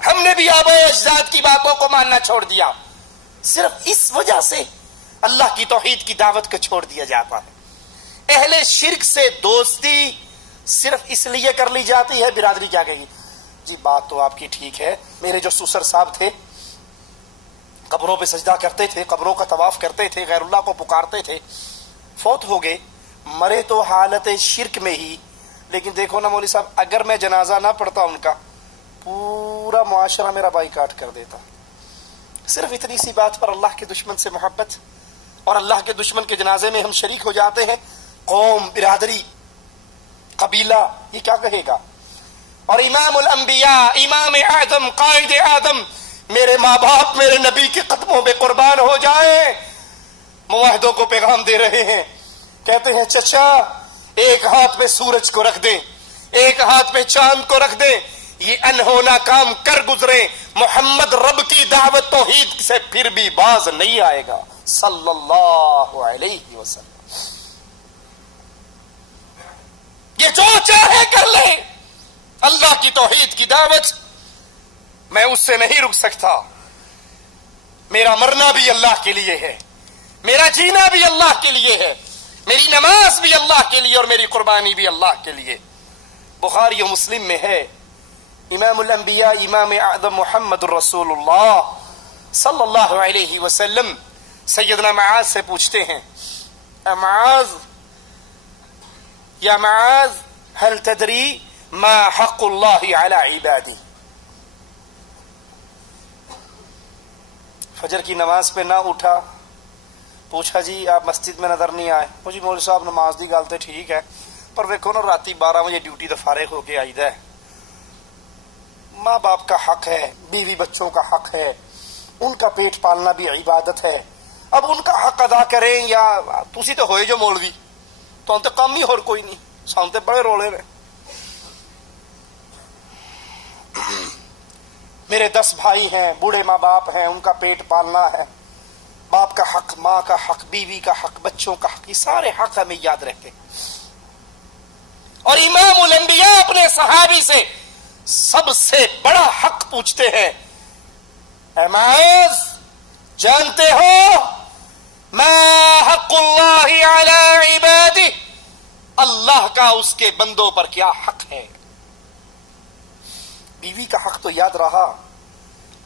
ہم نے بھی آباء و اجداد کی باتوں کو ماننا چھوڑ دیا۔ صرف اس وجہ سے اللہ کی توحید کی دعوت کو چھوڑ دیا جاتا ہے۔ اہل شرک سے دوستی صرف اس لیے کر لی جاتی ہے، برادری کیا کہے گی؟ جی بات تو آپ کی ٹھیک ہے، میرے جو سسر صاحب تھے قبروں پہ سجدہ کرتے تھے، قبروں کا طواف کرتے تھے، غیر اللہ کو پکارتے تھے، فوت ہو گئے، مرے تو حالت شرک میں ہی، لیکن دیکھو نا مولوی صاحب، اگر میں جنازہ نہ پڑھتا ان کا، پورا معاشرہ میرا بائیکاٹ کر دیتا۔ صرف اتنی سی بات پر اللہ کے دشمن سے محبت، اور اللہ کے دشمن کے جنازے میں ہم شریک ہو جاتے ہیں۔ قوم، برادری، قبیلہ یہ کیا کہے گا؟ اور امام الانبیاء، امام اعظم، قائد اعظم، میرے ماں باپ میرے نبی کے قدموں پہ قربان ہو جائیں، مواحدوں کو پیغام دے رہے ہیں۔ کہتے ہیں، چچا ایک ہاتھ پہ سورج کو رکھ دیں، ایک ہاتھ پہ چاند کو رکھ دیں، یہ انہونا کام کر گزرے، محمد رب کی دعوت توحید سے پھر بھی باز نہیں آئے گا، صلی اللہ علیہ وسلم۔ یہ جو چاہے کر لے، اللہ کی توحید کی دعوت میں اس سے نہیں رک سکتا۔ میرا مرنا بھی اللہ کے لیے ہے، میرا جینا بھی اللہ کے لیے ہے، میری نماز بھی اللہ کے لیے اور میری قربانی بھی اللہ کے لیے۔ بخاری و مسلم میں ہے، امام الانبیاء امام اعظم محمد الرسول اللہ صلی اللہ علیہ وسلم سیدنا معاذ سے پوچھتے ہیں، اے معاذ، یا معاذ هل تدری ما حق اللہ علی عبادی؟ فجر کی نماز پہ نہ اٹھا، پوچھا جی آپ مسجد میں نظر نہیں آئے؟ جی مولوی صاحب نماز دی گل تو ٹھیک ہے، پر ویکھو نا راتی 12 بجے ڈیوٹی تو فارغ ہو کے آئی ہے، ماں باپ کا حق ہے، بیوی بچوں کا حق ہے، ان کا پیٹ پالنا بھی عبادت ہے، اب ان کا حق ادا کریں یا تسی تو ہوئے جو مولوی، تو ہم تو کام ہی اور کوئی نہیں، سان تے بڑے رولے نے۔ میرے 10 بھائی ہیں، بوڑھے ماں باپ ہیں، ان کا پیٹ پالنا ہے، باپ کا حق، ماں کا حق، بیوی کا حق، بچوں کا حق، یہ سارے حق ہمیں یاد رہتے۔ اور امام الانبیاء اپنے صحابی سے سب سے بڑا حق پوچھتے ہیں، اے معاذ، جانتے ہو ما حق اللہ علی عبادہ، اللہ کا اس کے بندوں پر کیا حق ہے۔ بیوی کا حق تو یاد رہا،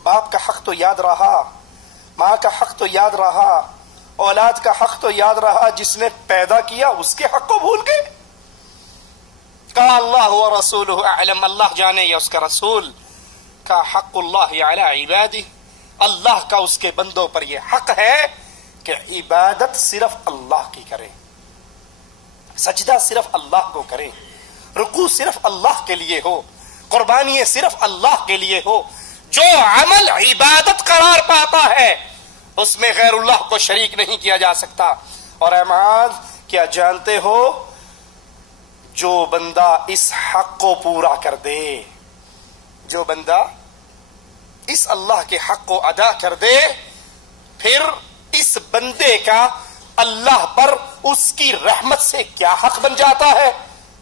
باپ کا حق تو یاد رہا، ماں کا حق تو یاد رہا، اولاد کا حق تو یاد رہا، جس نے پیدا کیا اس کے حق کو بھول گئے۔ کہا اللہ ورسولہ اعلم، اللہ جانے یا اس کا رسول۔ کا حق اللہ علی عبادہ، اللہ کا اس کے بندوں پر یہ حق ہے کہ عبادت صرف اللہ کی کریں، سجدہ صرف اللہ کو کریں، رکوع صرف اللہ کے لیے ہو، قربانی صرف اللہ کے لیے ہو۔ جو عمل عبادت قرار پاتا ہے اس میں غیر اللہ کو شریک نہیں کیا جا سکتا۔ اور اے معاذ، کیا جانتے ہو جو بندہ اس حق کو پورا کر دے، جو بندہ اس اللہ کے حق کو ادا کر دے، پھر اس بندے کا اللہ پر اس کی رحمت سے کیا حق بن جاتا ہے؟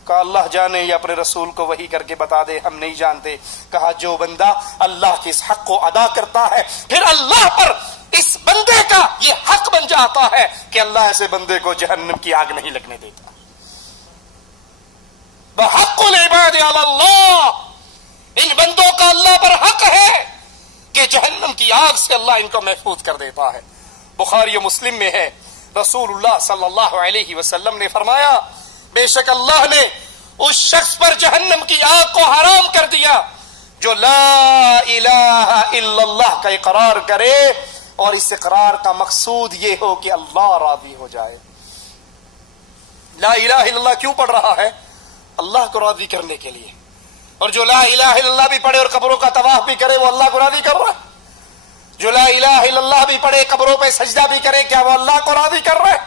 کہا اللہ جانے یا اپنے رسول کو وحی کر کے بتا دے، ہم نہیں جانتے۔ کہا جو بندہ اللہ کے اس حق کو ادا کرتا ہے پھر اللہ پر اس بندے کا یہ حق بن جاتا ہے کہ اللہ ایسے بندے کو جہنم کی آگ نہیں لگنے دیتا۔ وحق العباد علی اللہ، ان بندوں کا اللہ پر حق ہے کہ جہنم کی آگ سے اللہ ان کو محفوظ کر دیتا ہے۔ بخاری و مسلم میں ہے، رسول اللہ صلی اللہ علیہ وسلم نے فرمایا، بے شک اللہ نے اس شخص پر جہنم کی آگ کو حرام کر دیا جو لا الہ الا اللہ کا اقرار کرے اور اس اقرار کا مقصود یہ ہو کہ اللہ راضی ہو جائے۔ لا الہ الا اللہ کیوں پڑھ رہا ہے؟ اللہ کو راضی کرنے کے لیے۔ اور جو لا الہ الا اللہ بھی پڑھے اور قبروں کا طواف بھی کرے وہ اللہ کو راضی کر رہا ہے؟ جو لا الہ الا اللہ بھی پڑھے قبروں پہ سجدہ بھی کرے کیا وہ اللہ کو راضی کر رہا ہے؟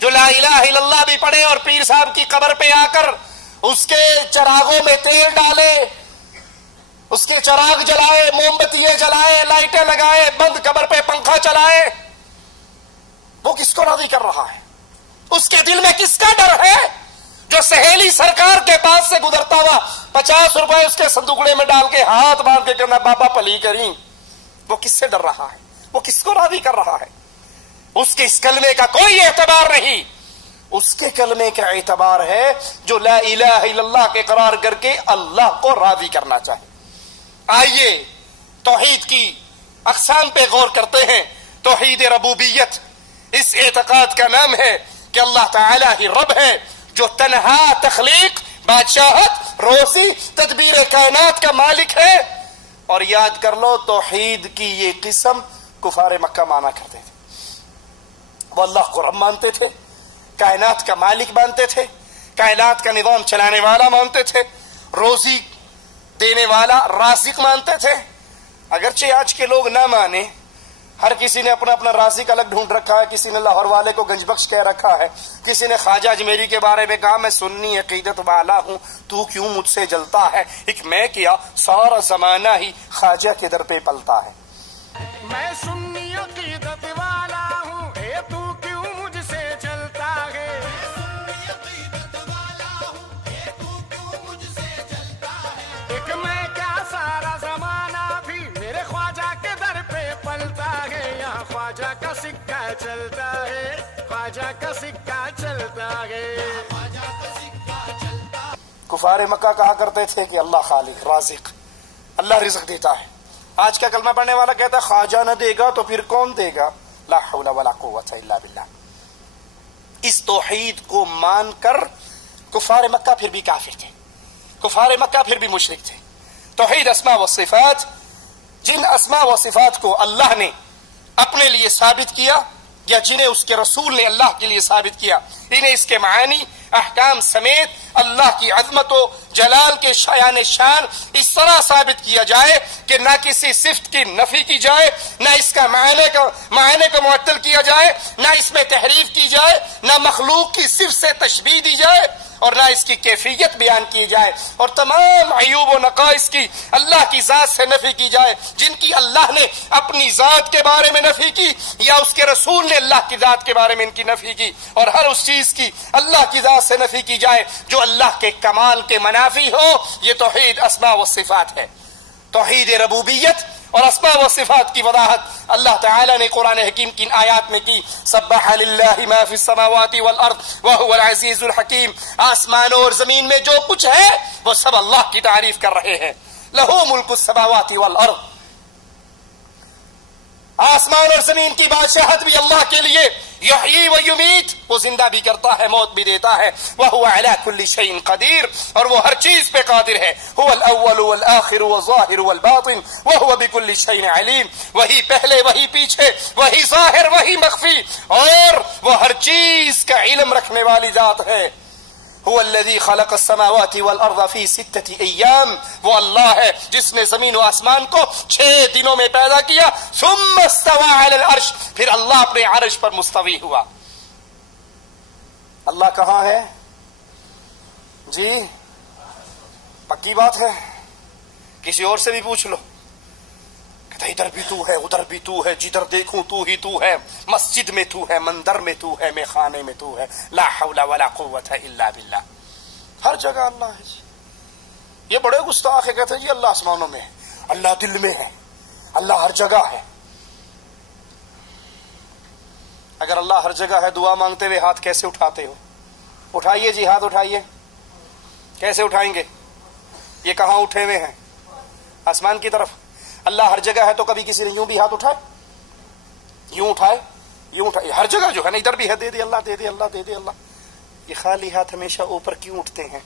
جو لا الہ الا اللہ بھی پڑھے اور پیر صاحب کی قبر پہ آ کر اس کے چراغوں میں تیل ڈالے، اس کے چراغ جلائے، موم بتیاں جلائے، لائٹیں لگائے، بند قبر پہ پنکھا چلائے، وہ کس کو راضی کر رہا ہے؟ اس کے دل میں کس کا ڈر ہے؟ جو سہیلی سرکار کے پاس سے گزرتا ہوا 50 روپے اس کے صندوقڑے میں ڈال کے ہاتھ باندھ کے کہنا بابا پلی کریں، وہ کس سے ڈر رہا ہے؟ وہ کس کو راضی کر رہا ہے؟ اس کے اس کلمے کا کوئی اعتبار نہیں، اس کے کلمے کا اعتبار ہے جو لا الہ الا اللہ کے قرار کر کے اللہ کو راضی کرنا چاہے۔ آئیے توحید کی اقسام پہ غور کرتے ہیں۔ توحید ربوبیت، اس اعتقاد کا نام ہے کہ اللہ تعالی ہی رب ہے جو تنہا تخلیق، بادشاہت، روزی، تدبیر کائنات کا مالک ہے۔ اور یاد کر لو توحید کی یہ قسم کفار مکہ مانا کرتے تھے، وہ اللہ کو رب مانتے تھے، کائنات کا مالک مانتے تھے، کائنات کا نظام چلانے والا مانتے تھے، روزی دینے والا رازق مانتے تھے۔ اگرچہ آج کے لوگ نہ مانے، ہر کسی نے اپنا اپنا رازق الگ ڈھونڈ رکھا ہے، کسی نے لاہور والے کو گنج بخش کہہ رکھا ہے، کسی نے خواجہ اجمیری کے بارے میں کہا میں سنی عقیدت والا ہوں، تو کیوں مجھ سے جلتا ہے؟ ایک میں کیا سارا زمانہ ہی خواجہ کے در پہ پلتا ہے۔ میں سنی عقیدت والا ہوں، اے تو کیوں مجھ سے جلتا ہے؟ ایک میں کیا سارا زمانہ بھی میرے خواجہ کے در پہ پلتا ہے، یہاں خواجہ کا سکہ چلتا ہے، خواجہ کا سکہ چلتا ہے۔ کفار مکہ کہا کرتے تھے کہ اللہ خالق رازق، اللہ رزق دیتا ہے۔ آج کا کلمہ پڑھنے والا کہتا ہے خواجہ نہ دے گا تو پھر کون دے گا؟ لا حول ولا قوت الا باللہ۔ اس توحید کو مان کر کفار مکہ پھر بھی کافر تھے، کفار مکہ پھر بھی مشرک تھے۔ توحید اسماء و صفات، جن اسماء و صفات کو اللہ نے اپنے لیے ثابت کیا یا جنہیں اس کے رسول نے اللہ کے لیے ثابت کیا، انہیں اس کے معانی، احکام سمیت اللہ کی عظمت و جلال کے شایان شان اس طرح ثابت کیا جائے کہ نہ کسی صفت کی نفی کی جائے، نہ اس کا معنی کو معطل کیا جائے، نہ اس میں تحریف کی جائے، نہ مخلوق کی صفت سے تشبیہ دی جائے اور نہ اس کی کیفیت بیان کی جائے، اور تمام عیوب و نقائص کی اللہ کی ذات سے نفی کی جائے جن کی اللہ نے اپنی ذات کے بارے میں نفی کی یا اس کے رسول نے اللہ کی ذات کے بارے میں ان کی نفی کی، اور ہر اس چیز کی اللہ کی ذات سے نفی کی جائے جو اللہ کے کمال کے منافی ہو۔ یہ توحید اسماء و صفات ہے۔ توحید ربوبیت اور اسماء و صفات کی وضاحت اللہ تعالی نے قرآن حکیم کی آیات میں کی. سبح للہ ما فی السماوات والارض وهو العزیز الحکیم. آسمانوں اور زمین میں جو کچھ ہے وہ سب اللہ کی تعریف کر رہے ہیں. لہو ملک السماوات والارض. آسمان اور زمین کی بادشاہت بھی اللہ کے لیے. یحیی و یمیت، وہ زندہ بھی کرتا ہے موت بھی دیتا ہے. وہو علی کل شیء قدیر، اور وہ ہر چیز پہ قادر ہے. هو الاول والآخر والظاہر والباطن وهو بكل شیء علیم. وہی پہلے وہی پیچھے، وہی ظاہر وہی مخفی، اور وہ ہر چیز کا علم رکھنے والی ذات ہے. هو الذي خلق السماوات والارض في 6 ایام. وہ اللہ ہے جس نے زمین و آسمان کو 6 دنوں میں پیدا کیا. ثم استوى على العرش، پھر اللہ اپنے عرش پر مستوی ہوا. اللہ کہاں ہے جی؟ پکی بات ہے، کسی اور سے بھی پوچھ لو، کہتا ادھر بھی تو ہے ادھر بھی تو ہے، جدھر دیکھوں تو ہی تو ہے، مسجد میں تو ہے، مندر میں تو ہے، میخانے میں تو ہے. لا حول ولا قوت الا باللہ. ہر جگہ اللہ ہے جی. یہ بڑے گستاخ ہے، کہتے ہیں جی اللہ آسمانوں میں ہے، اللہ دل میں ہے، اللہ ہر جگہ ہے. اگر اللہ ہر جگہ ہے، دعا مانگتے ہوئے ہاتھ کیسے اٹھاتے ہو؟ اٹھائیے جی، ہاتھ اٹھائیے. کیسے اٹھائیں گے؟ یہ کہاں اٹھے ہوئے ہیں؟ آسمان کی طرف. اللہ ہر جگہ ہے تو کبھی کسی نے یوں بھی ہاتھ اٹھائے؟ یوں اٹھائے؟ یوں اٹھائے؟ ہر جگہ جو ہے نا، ادھر بھی ہے، دے دے اللہ، دے دے اللہ، دے دے اللہ. یہ خالی ہاتھ ہمیشہ اوپر کیوں اٹھتے ہیں؟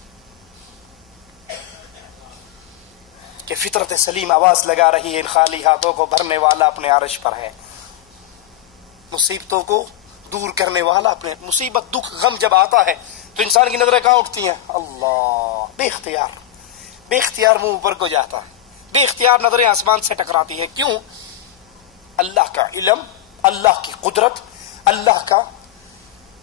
کہ فطرت سلیم آواز لگا رہی ہے ان خالی ہاتھوں کو بھرنے والا اپنے عرش پر ہے. مصیبتوں کو دور کرنے والا اپنے. مصیبت دکھ غم جب آتا ہے تو انسان کی نظریں کہاں اٹھتی ہیں؟ اللہ. بے اختیار منہ اوپر کو جاتا ہے، بے اختیار نظریں آسمان سے ٹکراتی ہے. کیوں؟ اللہ کا علم، اللہ کی قدرت، اللہ کا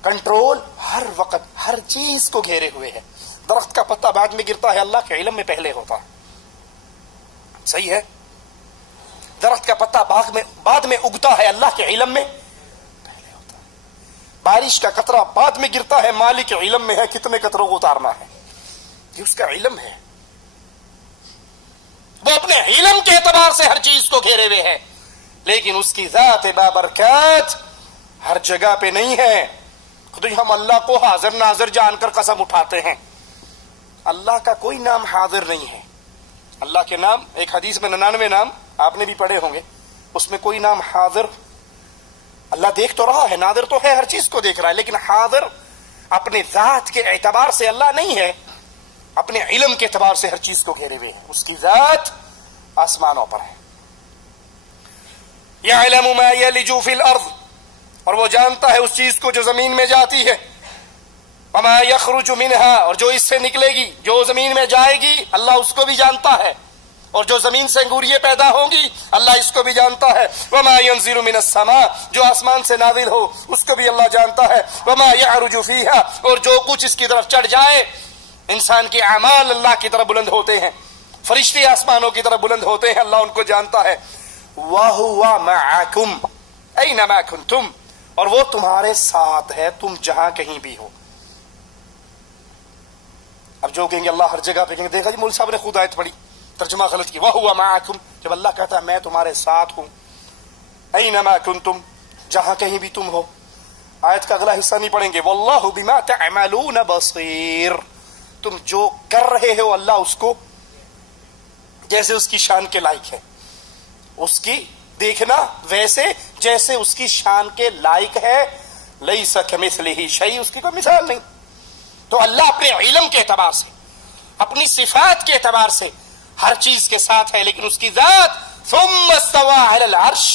کنٹرول ہر وقت ہر چیز کو گھیرے ہوئے ہے. درخت کا پتا بعد میں گرتا ہے، اللہ کے علم میں پہلے ہوتا ہے. صحیح ہے؟ درخت کا پتا بعد میں اگتا ہے، اللہ کے علم میں پہلے ہوتا ہے. بارش کا قطرہ بعد میں گرتا ہے، مالک کے علم میں ہے کتنے قطروں کو اتارنا ہے. یہ اس کا علم ہے. وہ اپنے علم کے اعتبار سے ہر چیز کو گھیرے ہوئے ہے، لیکن اس کی ذات بابرکات ہر جگہ پہ نہیں ہے. خود ہم اللہ کو حاضر ناظر جان کر قسم اٹھاتے ہیں. اللہ کا کوئی نام حاضر نہیں ہے. اللہ کے نام ایک حدیث میں 99 نام آپ نے بھی پڑھے ہوں گے، اس میں کوئی نام حاضر. اللہ دیکھ تو رہا ہے، ناظر تو ہے، ہر چیز کو دیکھ رہا ہے، لیکن حاضر اپنے ذات کے اعتبار سے اللہ نہیں ہے، اپنے علم کے اعتبار سے ہر چیز کو گھیرے ہوئے ہے. اس کی ذات آسمانوں پر ہے. یعلم ما یلج فی الارض، اور وہ جانتا ہے اس چیز کو جو زمین میں جاتی ہے. وما یخرج منها، اور جو اس سے نکلے گی، جو زمین میں جائے گی، اللہ اس کو بھی جانتا ہے. اور جو زمین سے انگوریاں پیدا ہوں گی، اللہ اس کو بھی جانتا ہے. وما ينزل من السماء، جو آسمان سے نازل ہو اس کو بھی اللہ جانتا ہے. وما يعرج فيها، اور جو کچھ اس کی طرف چڑھ جائے. انسان کے اعمال اللہ کی طرف بلند ہوتے ہیں، فرشتے آسمانوں کی طرف بلند ہوتے ہیں، اللہ ان کو جانتا ہے. وَهُوَ مَعَكُمْ أَيْنَمَا كُنْتُمْ، اور وہ تمہارے ساتھ ہے تم جہاں کہیں بھی ہو. اب جو کہیں گے اللہ ہر جگہ پہ، کہیں گے دیکھا جی مول صاحب نے خود آیت پڑھی، ترجمہ غلط کی. وَهُوَ مَعَكُمْ، جب اللہ کہتا ہے میں تمہارے ساتھ ہوں. أَيْنَمَا كُنْتُمْ، جہاں کہیں بھی تم ہو. آیت کا اگلا حصہ نہیں پڑھیں گے. وَاللَّهُ بِمَا تَعْمَلُونَ بَصِيرٌ، تم جو کر رہے ہو اللہ اس کو جیسے اس کی شان کے لائق ہے، اس کی دیکھنا ویسے جیسے اس کی شان کے لائق ہے. لَيْسَ كَمِثْلِهِ شَيْءٌ، اس کی کوئی مثال نہیں. تو اللہ اپنے علم کے اعتبار سے، اپنی صفات کے اعتبار سے ہر چیز کے ساتھ ہے، لیکن اس کی ذات ثم استوى على العرش،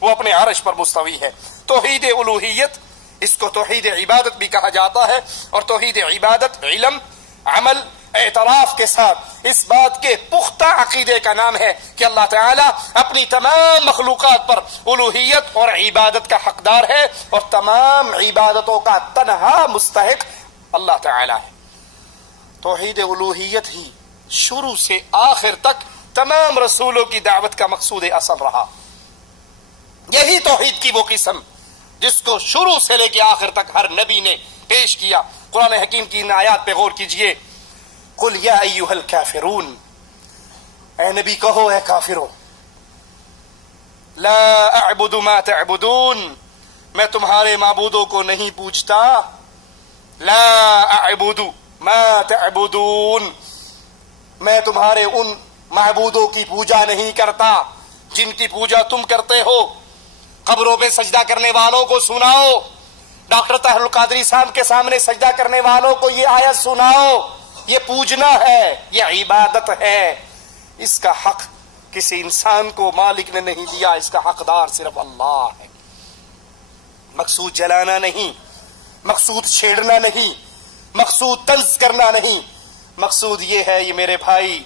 وہ اپنے عرش پر مستوی ہے. توحید الوہیت، اس کو توحید عبادت بھی کہا جاتا ہے. اور توحید عبادت علم، عمل، اعتراف کے ساتھ اس بات کے پختہ عقیدے کا نام ہے کہ اللہ تعالیٰ اپنی تمام مخلوقات پر الوہیت اور عبادت کا حقدار ہے، اور تمام عبادتوں کا تنہا مستحق اللہ تعالیٰ ہے. توحید الوہیت ہی شروع سے آخر تک تمام رسولوں کی دعوت کا مقصود اصل رہا. یہی توحید کی وہ قسم جس کو شروع سے لے کے آخر تک ہر نبی نے پیش کیا. قرآن حکیم کی ان آیات پہ غور کیجئے. قل یا ایھا الکافرون، اے نبی کہو اے کافروں. لا اعبد ما تعبدون، میں تمہارے معبودوں کو نہیں پوجتا. لا اعبد ما تعبدون، میں تمہارے ان معبودوں کی پوجا نہیں کرتا جن کی پوجا تم کرتے ہو. قبروں پہ سجدہ کرنے والوں کو سناؤ، ڈاکٹر طاہر القادری صاحب کے سامنے سجدہ کرنے والوں کو یہ آیت سناؤ. یہ پوجنا ہے، یہ عبادت ہے. اس کا حق کسی انسان کو مالک نے نہیں دیا، اس کا حقدار صرف اللہ ہے. مقصود جلانا نہیں، مقصود چھیڑنا نہیں، مقصود طنز کرنا نہیں. مقصود یہ ہے، یہ میرے بھائی،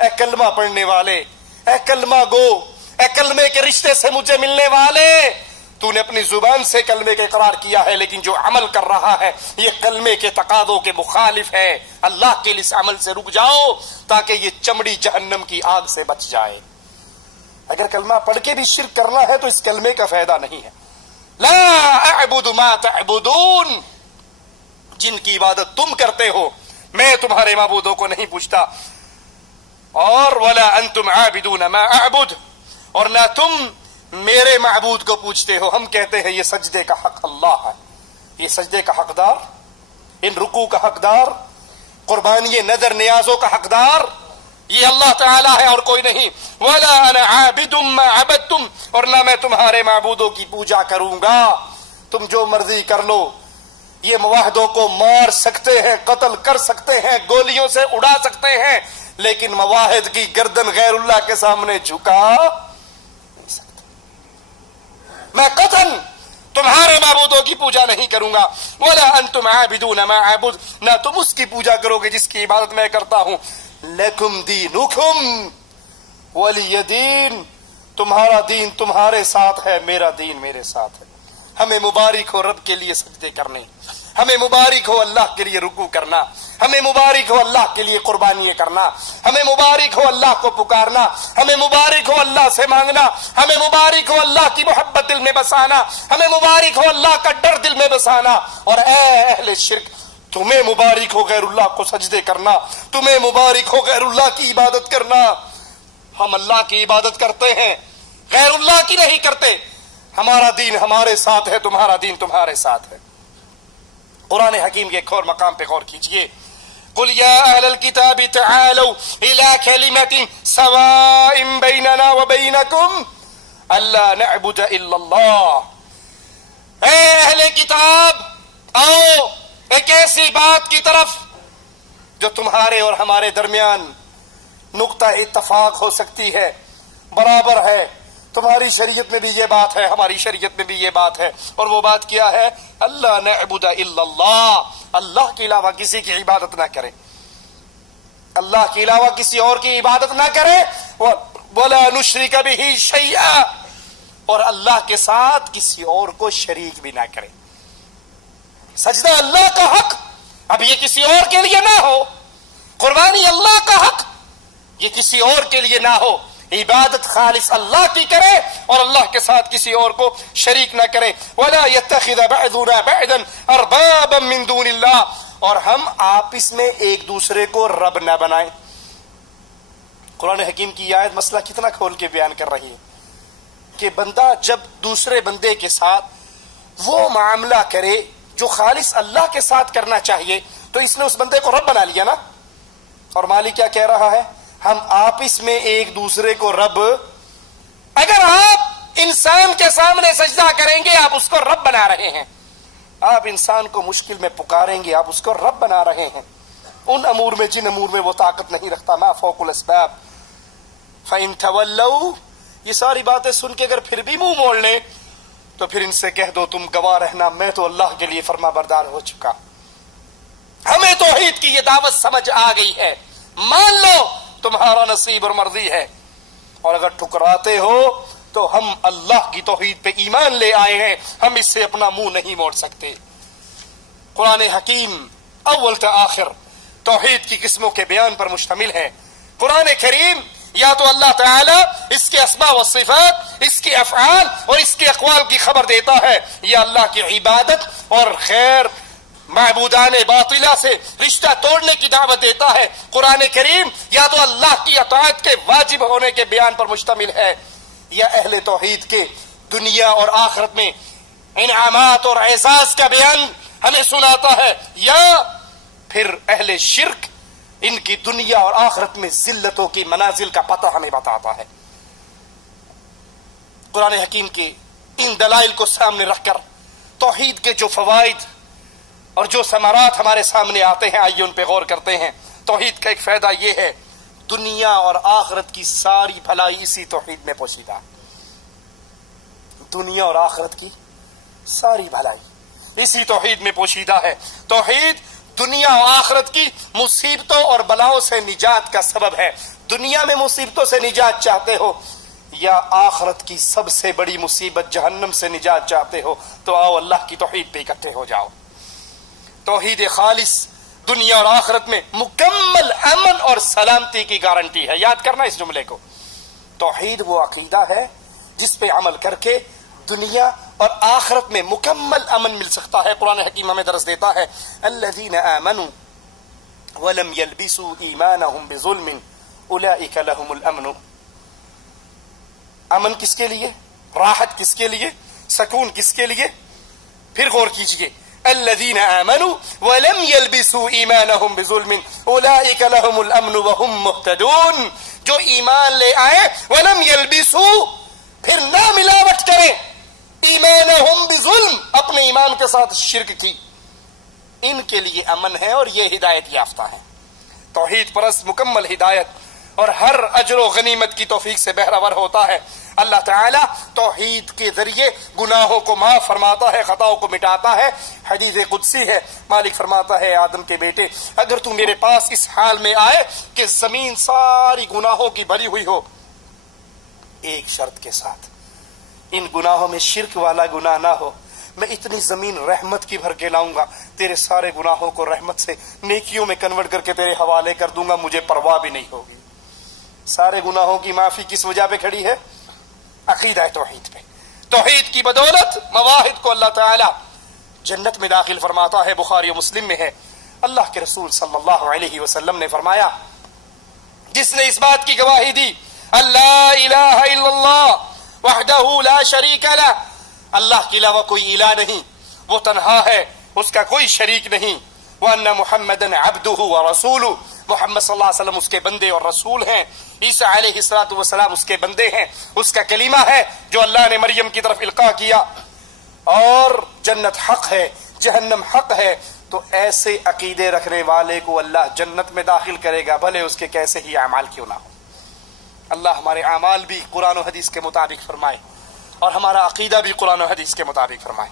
اے کلمہ پڑھنے والے، اے کلمہ گو، اے کلمے کے رشتے سے مجھے ملنے والے، تو نے اپنی زبان سے کلمے کا اقرار کیا ہے، لیکن جو عمل کر رہا ہے یہ کلمے کے تقاضوں کے مخالف ہے. اللہ کے لیے اس عمل سے رک جاؤ تاکہ یہ چمڑی جہنم کی آگ سے بچ جائے. اگر کلمہ پڑھ کے بھی شرک کرنا ہے تو اس کلمے کا فائدہ نہیں ہے. لا اعبد ما تعبدون، جن کی عبادت تم کرتے ہو میں تمہارے معبودوں کو نہیں پوچھتا. اور ولا انتم عابدون ما اعبد، اور نہ تم میرے معبود کو پوچھتے ہو. ہم کہتے ہیں یہ سجدے کا حق اللہ ہے، یہ سجدے کا حقدار، ان رکوع کا حقدار، قربانی نظر نیازوں کا حقدار یہ اللہ تعالیٰ ہے اور کوئی نہیں. ولا انا عابد ما عبدتم، اور نہ میں تمہارے معبودوں کی پوجا کروں گا. تم جو مرضی کر لو، یہ موحدوں کو مار سکتے ہیں، قتل کر سکتے ہیں، گولیوں سے اڑا سکتے ہیں، لیکن موحد کی گردن غیر اللہ کے سامنے جھکا نہیں سکتا. میں قطعاً تمہارے معبودوں کی پوجا نہیں کروں گا. ولا انتم عابدون ما اعبد، نہ تم اس کی پوجا کرو گے جس کی عبادت میں کرتا ہوں. لکم دینکم ولی دین، تمہارا دین تمہارے ساتھ ہے، میرا دین میرے ساتھ ہے. ہمیں مبارک ہو رب کے لیے سجدے کرنے، ہمیں مبارک ہو اللہ کے لیے رکوع کرنا، ہمیں مبارک ہو اللہ کے لیے قربانی کرنا، ہمیں مبارک ہو اللہ کو پکارنا، ہمیں مبارک ہو اللہ سے مانگنا، ہمیں مبارک ہو اللہ کی محبت دل میں بسانا، ہمیں مبارک ہو اللہ کا ڈر دل میں بسانا. اور اے اہل شرک، تمہیں مبارک ہو غیر اللہ کو سجدے کرنا، تمہیں مبارک ہو غیر اللہ کی عبادت کرنا. ہم اللہ کی عبادت کرتے ہیں، غیر اللہ کی نہیں کرتے. ہمارا دین ہمارے ساتھ ہے، تمہارا دین تمہارے ساتھ ہے. قرآن حکیم کے ایک اور مقام پہ غور کیجئے. قل یا اہل الکتاب تعالوا الى کلمۃ سواء بیننا وبینکم الا نعبد الا اللہ. اے اہل کتاب، آؤ ایک ایسی بات کی طرف جو تمہارے اور ہمارے درمیان نقطہ اتفاق ہو سکتی ہے، برابر ہے. تمہاری شریعت میں بھی یہ بات ہے، ہماری شریعت میں بھی یہ بات ہے. اور وہ بات کیا ہے؟ اللہ نعبد الا اللہ، اللہ کے علاوہ کسی کی عبادت نہ کرے، اللہ کے علاوہ کسی اور کی عبادت نہ کرے. ولا نشرک بہ شیئا، اور اللہ کے ساتھ کسی اور کو شریک بھی نہ کرے. سجدہ اللہ کا حق، اب یہ کسی اور کے لیے نہ ہو. قربانی اللہ کا حق، یہ کسی اور کے لیے نہ ہو. عبادت خالص اللہ کی کرے اور اللہ کے ساتھ کسی اور کو شریک نہ کرے. ولا يتخذ بعضنا بعضا اربابا من دون اللہ، اور ہم آپس میں ایک دوسرے کو رب نہ بنائیں. قرآن حکیم کی آیت مسئلہ کتنا کھول کے بیان کر رہی ہے کہ بندہ جب دوسرے بندے کے ساتھ وہ معاملہ کرے جو خالص اللہ کے ساتھ کرنا چاہیے تو اس نے اس بندے کو رب بنا لیا نا. اور مالک کیا کہہ رہا ہے؟ ہم آپس میں ایک دوسرے کو رب. اگر آپ انسان کے سامنے سجدہ کریں گے آپ اس کو رب بنا رہے ہیں. آپ انسان کو مشکل میں پکاریں گے آپ اس کو رب بنا رہے ہیں. ان امور میں جن امور میں وہ طاقت نہیں رکھتا، ما فوق الاسباب. فإن تولوا، یہ ساری باتیں سن کے اگر پھر بھی منہ موڑ لیں تو پھر ان سے کہہ دو تم گواہ رہنا میں تو اللہ کے لیے فرما بردار ہو چکا. ہمیں توحید کی یہ دعوت سمجھ آ گئی ہے، مان لو تمہارا نصیب اور مرضی ہے. اور اگر ٹھکراتے ہو تو ہم اللہ کی توحید پہ ایمان لے آئے ہیں، ہم اس سے اپنا منہ نہیں موڑ سکتے. قرآن حکیم اول تا آخر توحید کی قسموں کے بیان پر مشتمل ہے. قرآن کریم یا تو اللہ تعالی اس کے اسماء و صفات، اس کے افعال اور اس کے اقوال کی خبر دیتا ہے، یا اللہ کی عبادت اور خیر معبودان باطلہ سے رشتہ توڑنے کی دعوت دیتا ہے. قرآن کریم یا تو اللہ کی اطاعت کے واجب ہونے کے بیان پر مشتمل ہے، یا اہل توحید کے دنیا اور آخرت میں انعامات اور اعزاز کا بیان ہمیں سناتا ہے، یا پھر اہل شرک ان کی دنیا اور آخرت میں ذلتوں کی منازل کا پتہ ہمیں بتاتا ہے؟ قرآن حکیم کے ان دلائل کو سامنے رکھ کر توحید کے جو فوائد اور جو ثمرات ہمارے سامنے آتے ہیں، آئیے ان پہ غور کرتے ہیں۔ توحید کا ایک فائدہ یہ ہے، دنیا اور آخرت کی ساری بھلائی اسی توحید میں پوشیدہ ہے۔ دنیا اور آخرت کی ساری بھلائی اسی توحید میں پوشیدہ ہے۔ توحید دنیا اور آخرت کی مصیبتوں اور بلاؤں سے نجات کا سبب ہے۔ دنیا میں مصیبتوں سے نجات چاہتے ہو یا آخرت کی سب سے بڑی مصیبت جہنم سے نجات چاہتے ہو تو آؤ اللہ کی توحید پہ اکٹھے ہو جاؤ۔ توحید خالص دنیا اور آخرت میں مکمل امن اور سلامتی کی گارنٹی ہے۔ یاد کرنا اس جملے کو، توحید وہ عقیدہ ہے جس پہ عمل کر کے دنیا اور آخرت میں مکمل امن مل سکتا ہے۔ قرآن حکیم ہمیں درس دیتا ہے، الذین آمنوا ولم يلبسوا ایمانہم بظلم اولئک لہم الامن۔ امن کس کے لیے؟ راحت کس کے لیے؟ سکون کس کے لیے؟ پھر غور کیجئے، الذین آمنوا ولم يلبسوا ایمانہم بظلم اولئک لہم الامن وہم مہتدون۔ جو ایمان لے آئے ولم يلبسوا، پھر نہ ملاوٹ کریں، ایمانہم بظلم، اپنے ایمان کے ساتھ شرک کی، ان کے لیے امن ہے اور یہ ہدایت یافتہ ہے۔ توحید پرست مکمل ہدایت اور ہر اجر و غنیمت کی توفیق سے بہرور ہوتا ہے۔ اللہ تعالیٰ توحید کے ذریعے گناہوں کو معاف فرماتا ہے، خطاؤں کو مٹاتا ہے۔ حدیث قدسی ہے، مالک فرماتا ہے، آدم کے بیٹے اگر تو میرے پاس اس حال میں آئے کہ زمین ساری گناہوں کی بھری ہوئی ہو، ایک شرط کے ساتھ، ان گناہوں میں شرک والا گناہ نہ ہو، میں اتنی زمین رحمت کی بھر کے لاؤں گا، تیرے سارے گناہوں کو رحمت سے نیکیوں میں کنورٹ کر کے تیرے حوالے کر دوں گا، مجھے پرواہ بھی نہیں ہوگی۔ سارے گناہوں کی معافی کس وجہ پہ کھڑی ہے؟ عقیدہ توحید پہ۔ توحید کی بدولت مواحد کو اللہ تعالی جنت میں داخل فرماتا ہے۔ بخاری و مسلم میں ہے، اللہ کے رسول صلی اللہ علیہ وسلم نے فرمایا، جس نے اس بات کی گواہی دی اللہ الہ الا اللہ وحدہ لا شریک لہ، اللہ کے علاوہ کوئی الہ نہیں، وہ تنہا ہے، اس کا کوئی شریک نہیں، وَأَنَّ مُحَمَّدًا عَبْدُهُ وَرَسُولُهُ، محمد صلی اللہ علیہ وسلم اس کے بندے اور رسول ہیں، عیسیٰ علیہ السلام اس کے بندے ہیں، اس کا کلمہ ہے جو اللہ نے مریم کی طرف القاء کیا، اور جنت حق ہے، جہنم حق ہے، تو ایسے عقیدے رکھنے والے کو اللہ جنت میں داخل کرے گا، بھلے اس کے کیسے ہی اعمال کیوں نہ ہو۔ اللہ ہمارے اعمال بھی قرآن و حدیث کے مطابق فرمائے اور ہمارا عقیدہ بھی قرآن و حدیث کے مطابق فرمائے۔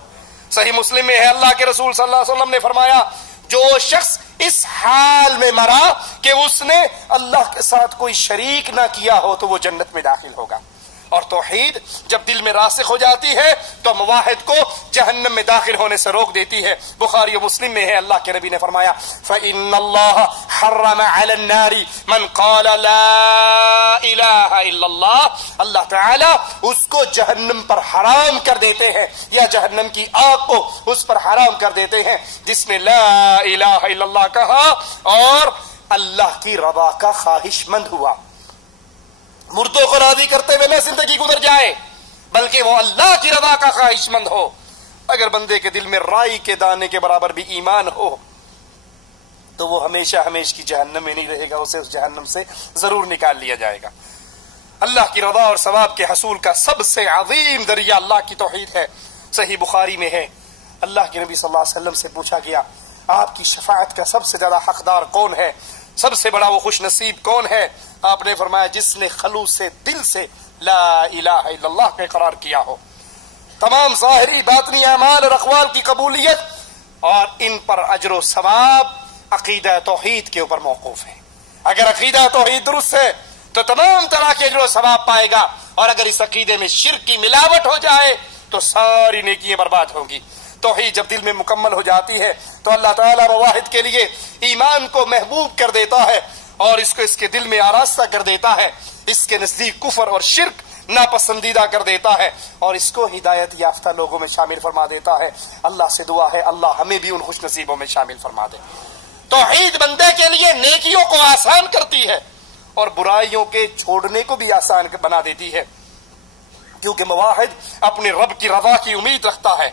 صحیح مسلم میں ہے، اللہ کے رسول صلی اللہ علیہ وسلم نے فرمایا، جو شخص اس حال میں مرا کہ اس نے اللہ کے ساتھ کوئی شریک نہ کیا ہو تو وہ جنت میں داخل ہوگا۔ اور توحید جب دل میں راسخ ہو جاتی ہے تو مواحد کو جہنم میں داخل ہونے سے روک دیتی ہے۔ بخاری و مسلم میں ہے، اللہ کے نبی نے فرمایا، فَإِنَّ اللَّهَ حَرَّمَ عَلَى النَّارِ مَنْ قَالَ لَا إِلَهَ إِلَّا اللَّهِ، اللہ تعالیٰ اس کو جہنم پر حرام کر دیتے ہیں، یا جہنم کی آگ کو اس پر حرام کر دیتے ہیں جس نے لا الہ الا اللہ کہا اور اللہ کی رضا کا خواہش مند ہوا۔ مردوں کو راضی کرتے ہوئے نہ زندگی گزر جائے بلکہ وہ اللہ کی رضا کا خواہش مند ہو۔ اگر بندے کے دل میں رائی کے دانے کے برابر بھی ایمان ہو تو وہ ہمیشہ ہمیشہ کی جہنم میں نہیں رہے گا، اسے اس جہنم سے ضرور نکال لیا جائے گا۔ اللہ کی رضا اور ثواب کے حصول کا سب سے عظیم ذریعہ اللہ کی توحید ہے۔ صحیح بخاری میں ہے، اللہ کے نبی صلی اللہ علیہ وسلم سے پوچھا گیا، آپ کی شفاعت کا سب سے زیادہ حقدار کون ہے، سب سے بڑا وہ خوش نصیب کون ہے؟ آپ نے فرمایا، جس نے خلوص سے دل سے لا الہ الا اللہ کا اقرار کیا ہو۔ تمام ظاہری باطنی اعمال اور اقوال کی قبولیت اور ان پر اجر و ثواب عقیدہ توحید کے اوپر موقوف ہے۔ اگر عقیدہ توحید درست ہے تو تمام طرح کے اجر و ثواب پائے گا، اور اگر اس عقیدے میں شرک کی ملاوٹ ہو جائے تو ساری نیکیاں برباد ہوں گی۔ توحید جب دل میں مکمل ہو جاتی ہے تو اللہ تعالیٰ مواحد کے لیے ایمان کو محبوب کر دیتا ہے اور اس کو اس کے دل میں آراستہ کر دیتا ہے، اس کے نزدیک کفر اور شرک ناپسندیدہ کر دیتا ہے اور اس کو ہدایت یافتہ لوگوں میں شامل فرما دیتا ہے۔ اللہ سے دعا ہے اللہ ہمیں بھی ان خوش نصیبوں میں شامل فرما دے۔ توحید بندے کے لیے نیکیوں کو آسان کرتی ہے اور برائیوں کے چھوڑنے کو بھی آسان بنا دیتی ہے۔ کیونکہ مواحد اپنے رب کی رضا کی امید رکھتا ہے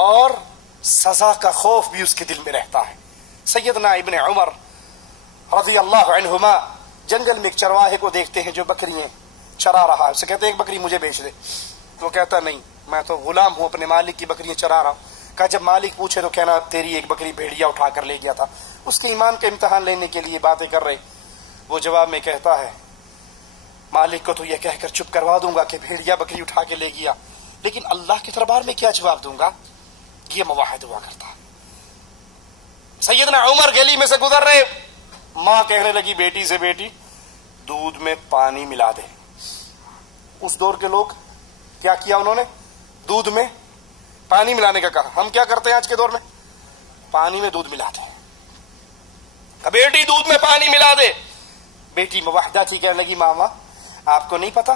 اور سزا کا خوف بھی اس کے دل میں رہتا ہے. سیدنا ابن عمر رضی اللہ عنہما جنگل میں ایک چرواہے کو دیکھتے ہیں جو بکریاں چرا رہا ہے. اسے کہتے ہیں ایک بکری مجھے بیچ دے. تو کہتا نہیں میں تو غلام ہوں, اپنے مالک کی بکریاں چرا رہا ہوں. کہا جب مالک پوچھے تو کہنا تیری ایک بکری بھیڑیا اٹھا کر لے گیا تھا. اس کے ایمان کا امتحان لینے کے لیے باتیں کر رہے. وہ جواب میں کہتا ہے مالک کو تو یہ کہہ کر چپ کروا دوں گا کہ بھیڑیا بکری اٹھا کے لے گیا, لیکن اللہ کے دربار میں کیا جواب دوں گا. یہ مواحد ہوا کرتا. سیدنا عمر گلی میں سے گزر رہے, ماں کہنے لگی بیٹی سے بیٹی دودھ میں پانی ملا دے. اس دور کے لوگ کیا کیا انہوں نے, دودھ میں پانی ملانے کا کہا. ہم کیا کرتے ہیں آج کے دور میں, پانی میں دودھ ملاتے ہیں. بیٹی دودھ میں پانی ملا دے. بیٹی مواحدہ تھی, کہنے لگی ماما آپ کو نہیں پتا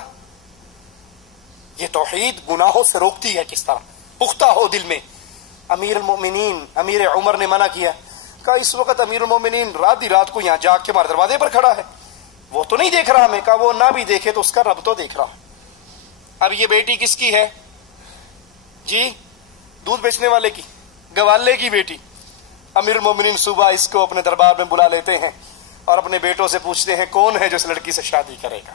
یہ توحید گناہوں سے روکتی ہے کس طرح, پختہ ہو دل میں. امیر المومنین امیر عمر نے منع کیا. کہا اس وقت امیر المومنین رات کو یہاں جاگ کے ہمارے دروازے پر کھڑا ہے, وہ تو نہیں دیکھ رہا ہمیں. کہا وہ نہ بھی دیکھے تو اس کا رب تو دیکھ رہا. اب یہ بیٹی کس کی ہے جی, دودھ بیچنے والے کی, گوالے کی بیٹی. امیر المومنین صبح اس کو اپنے دربار میں بلا لیتے ہیں اور اپنے بیٹوں سے پوچھتے ہیں کون ہے جو اس لڑکی سے شادی کرے گا.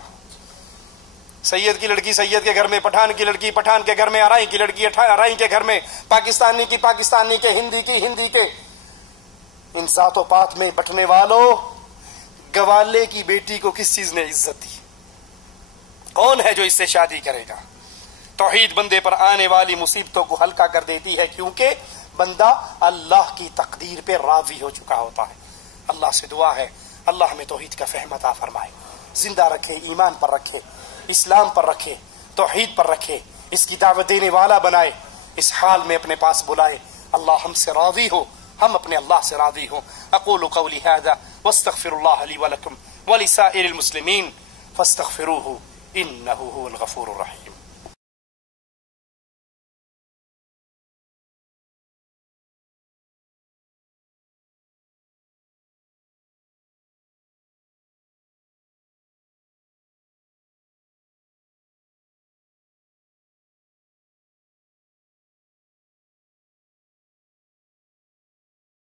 سید کی لڑکی سید کے گھر میں, پٹھان کی لڑکی پٹھان کے گھر میں, ارائی کی لڑکی ارائی کے گھر میں, پاکستانی کی پاکستانی کے, ہندی کی ہندی کے. ان ذات و پات میں بٹنے والوں, گوالے کی بیٹی کو کس چیز نے عزت دی؟ کون ہے جو اس سے شادی کرے گا؟ توحید بندے پر آنے والی مصیبتوں کو ہلکا کر دیتی ہے, کیونکہ بندہ اللہ کی تقدیر پہ راضی ہو چکا ہوتا ہے. اللہ سے دعا ہے اللہ ہمیں توحید کا فہم عطا فرمائے, زندہ رکھے, ایمان پر رکھے, اسلام پر رکھے, توحید پر رکھے, اس کی دعوت دینے والا بنائے, اس حال میں اپنے پاس بلائے. اللہ ہم سے راضی ہو, ہم اپنے اللہ سے راضی ہوں. اقول قولی هذا واستغفر الله لي ولكم ولسائر المسلمين فاستغفروه انه هو الغفور الرحيم.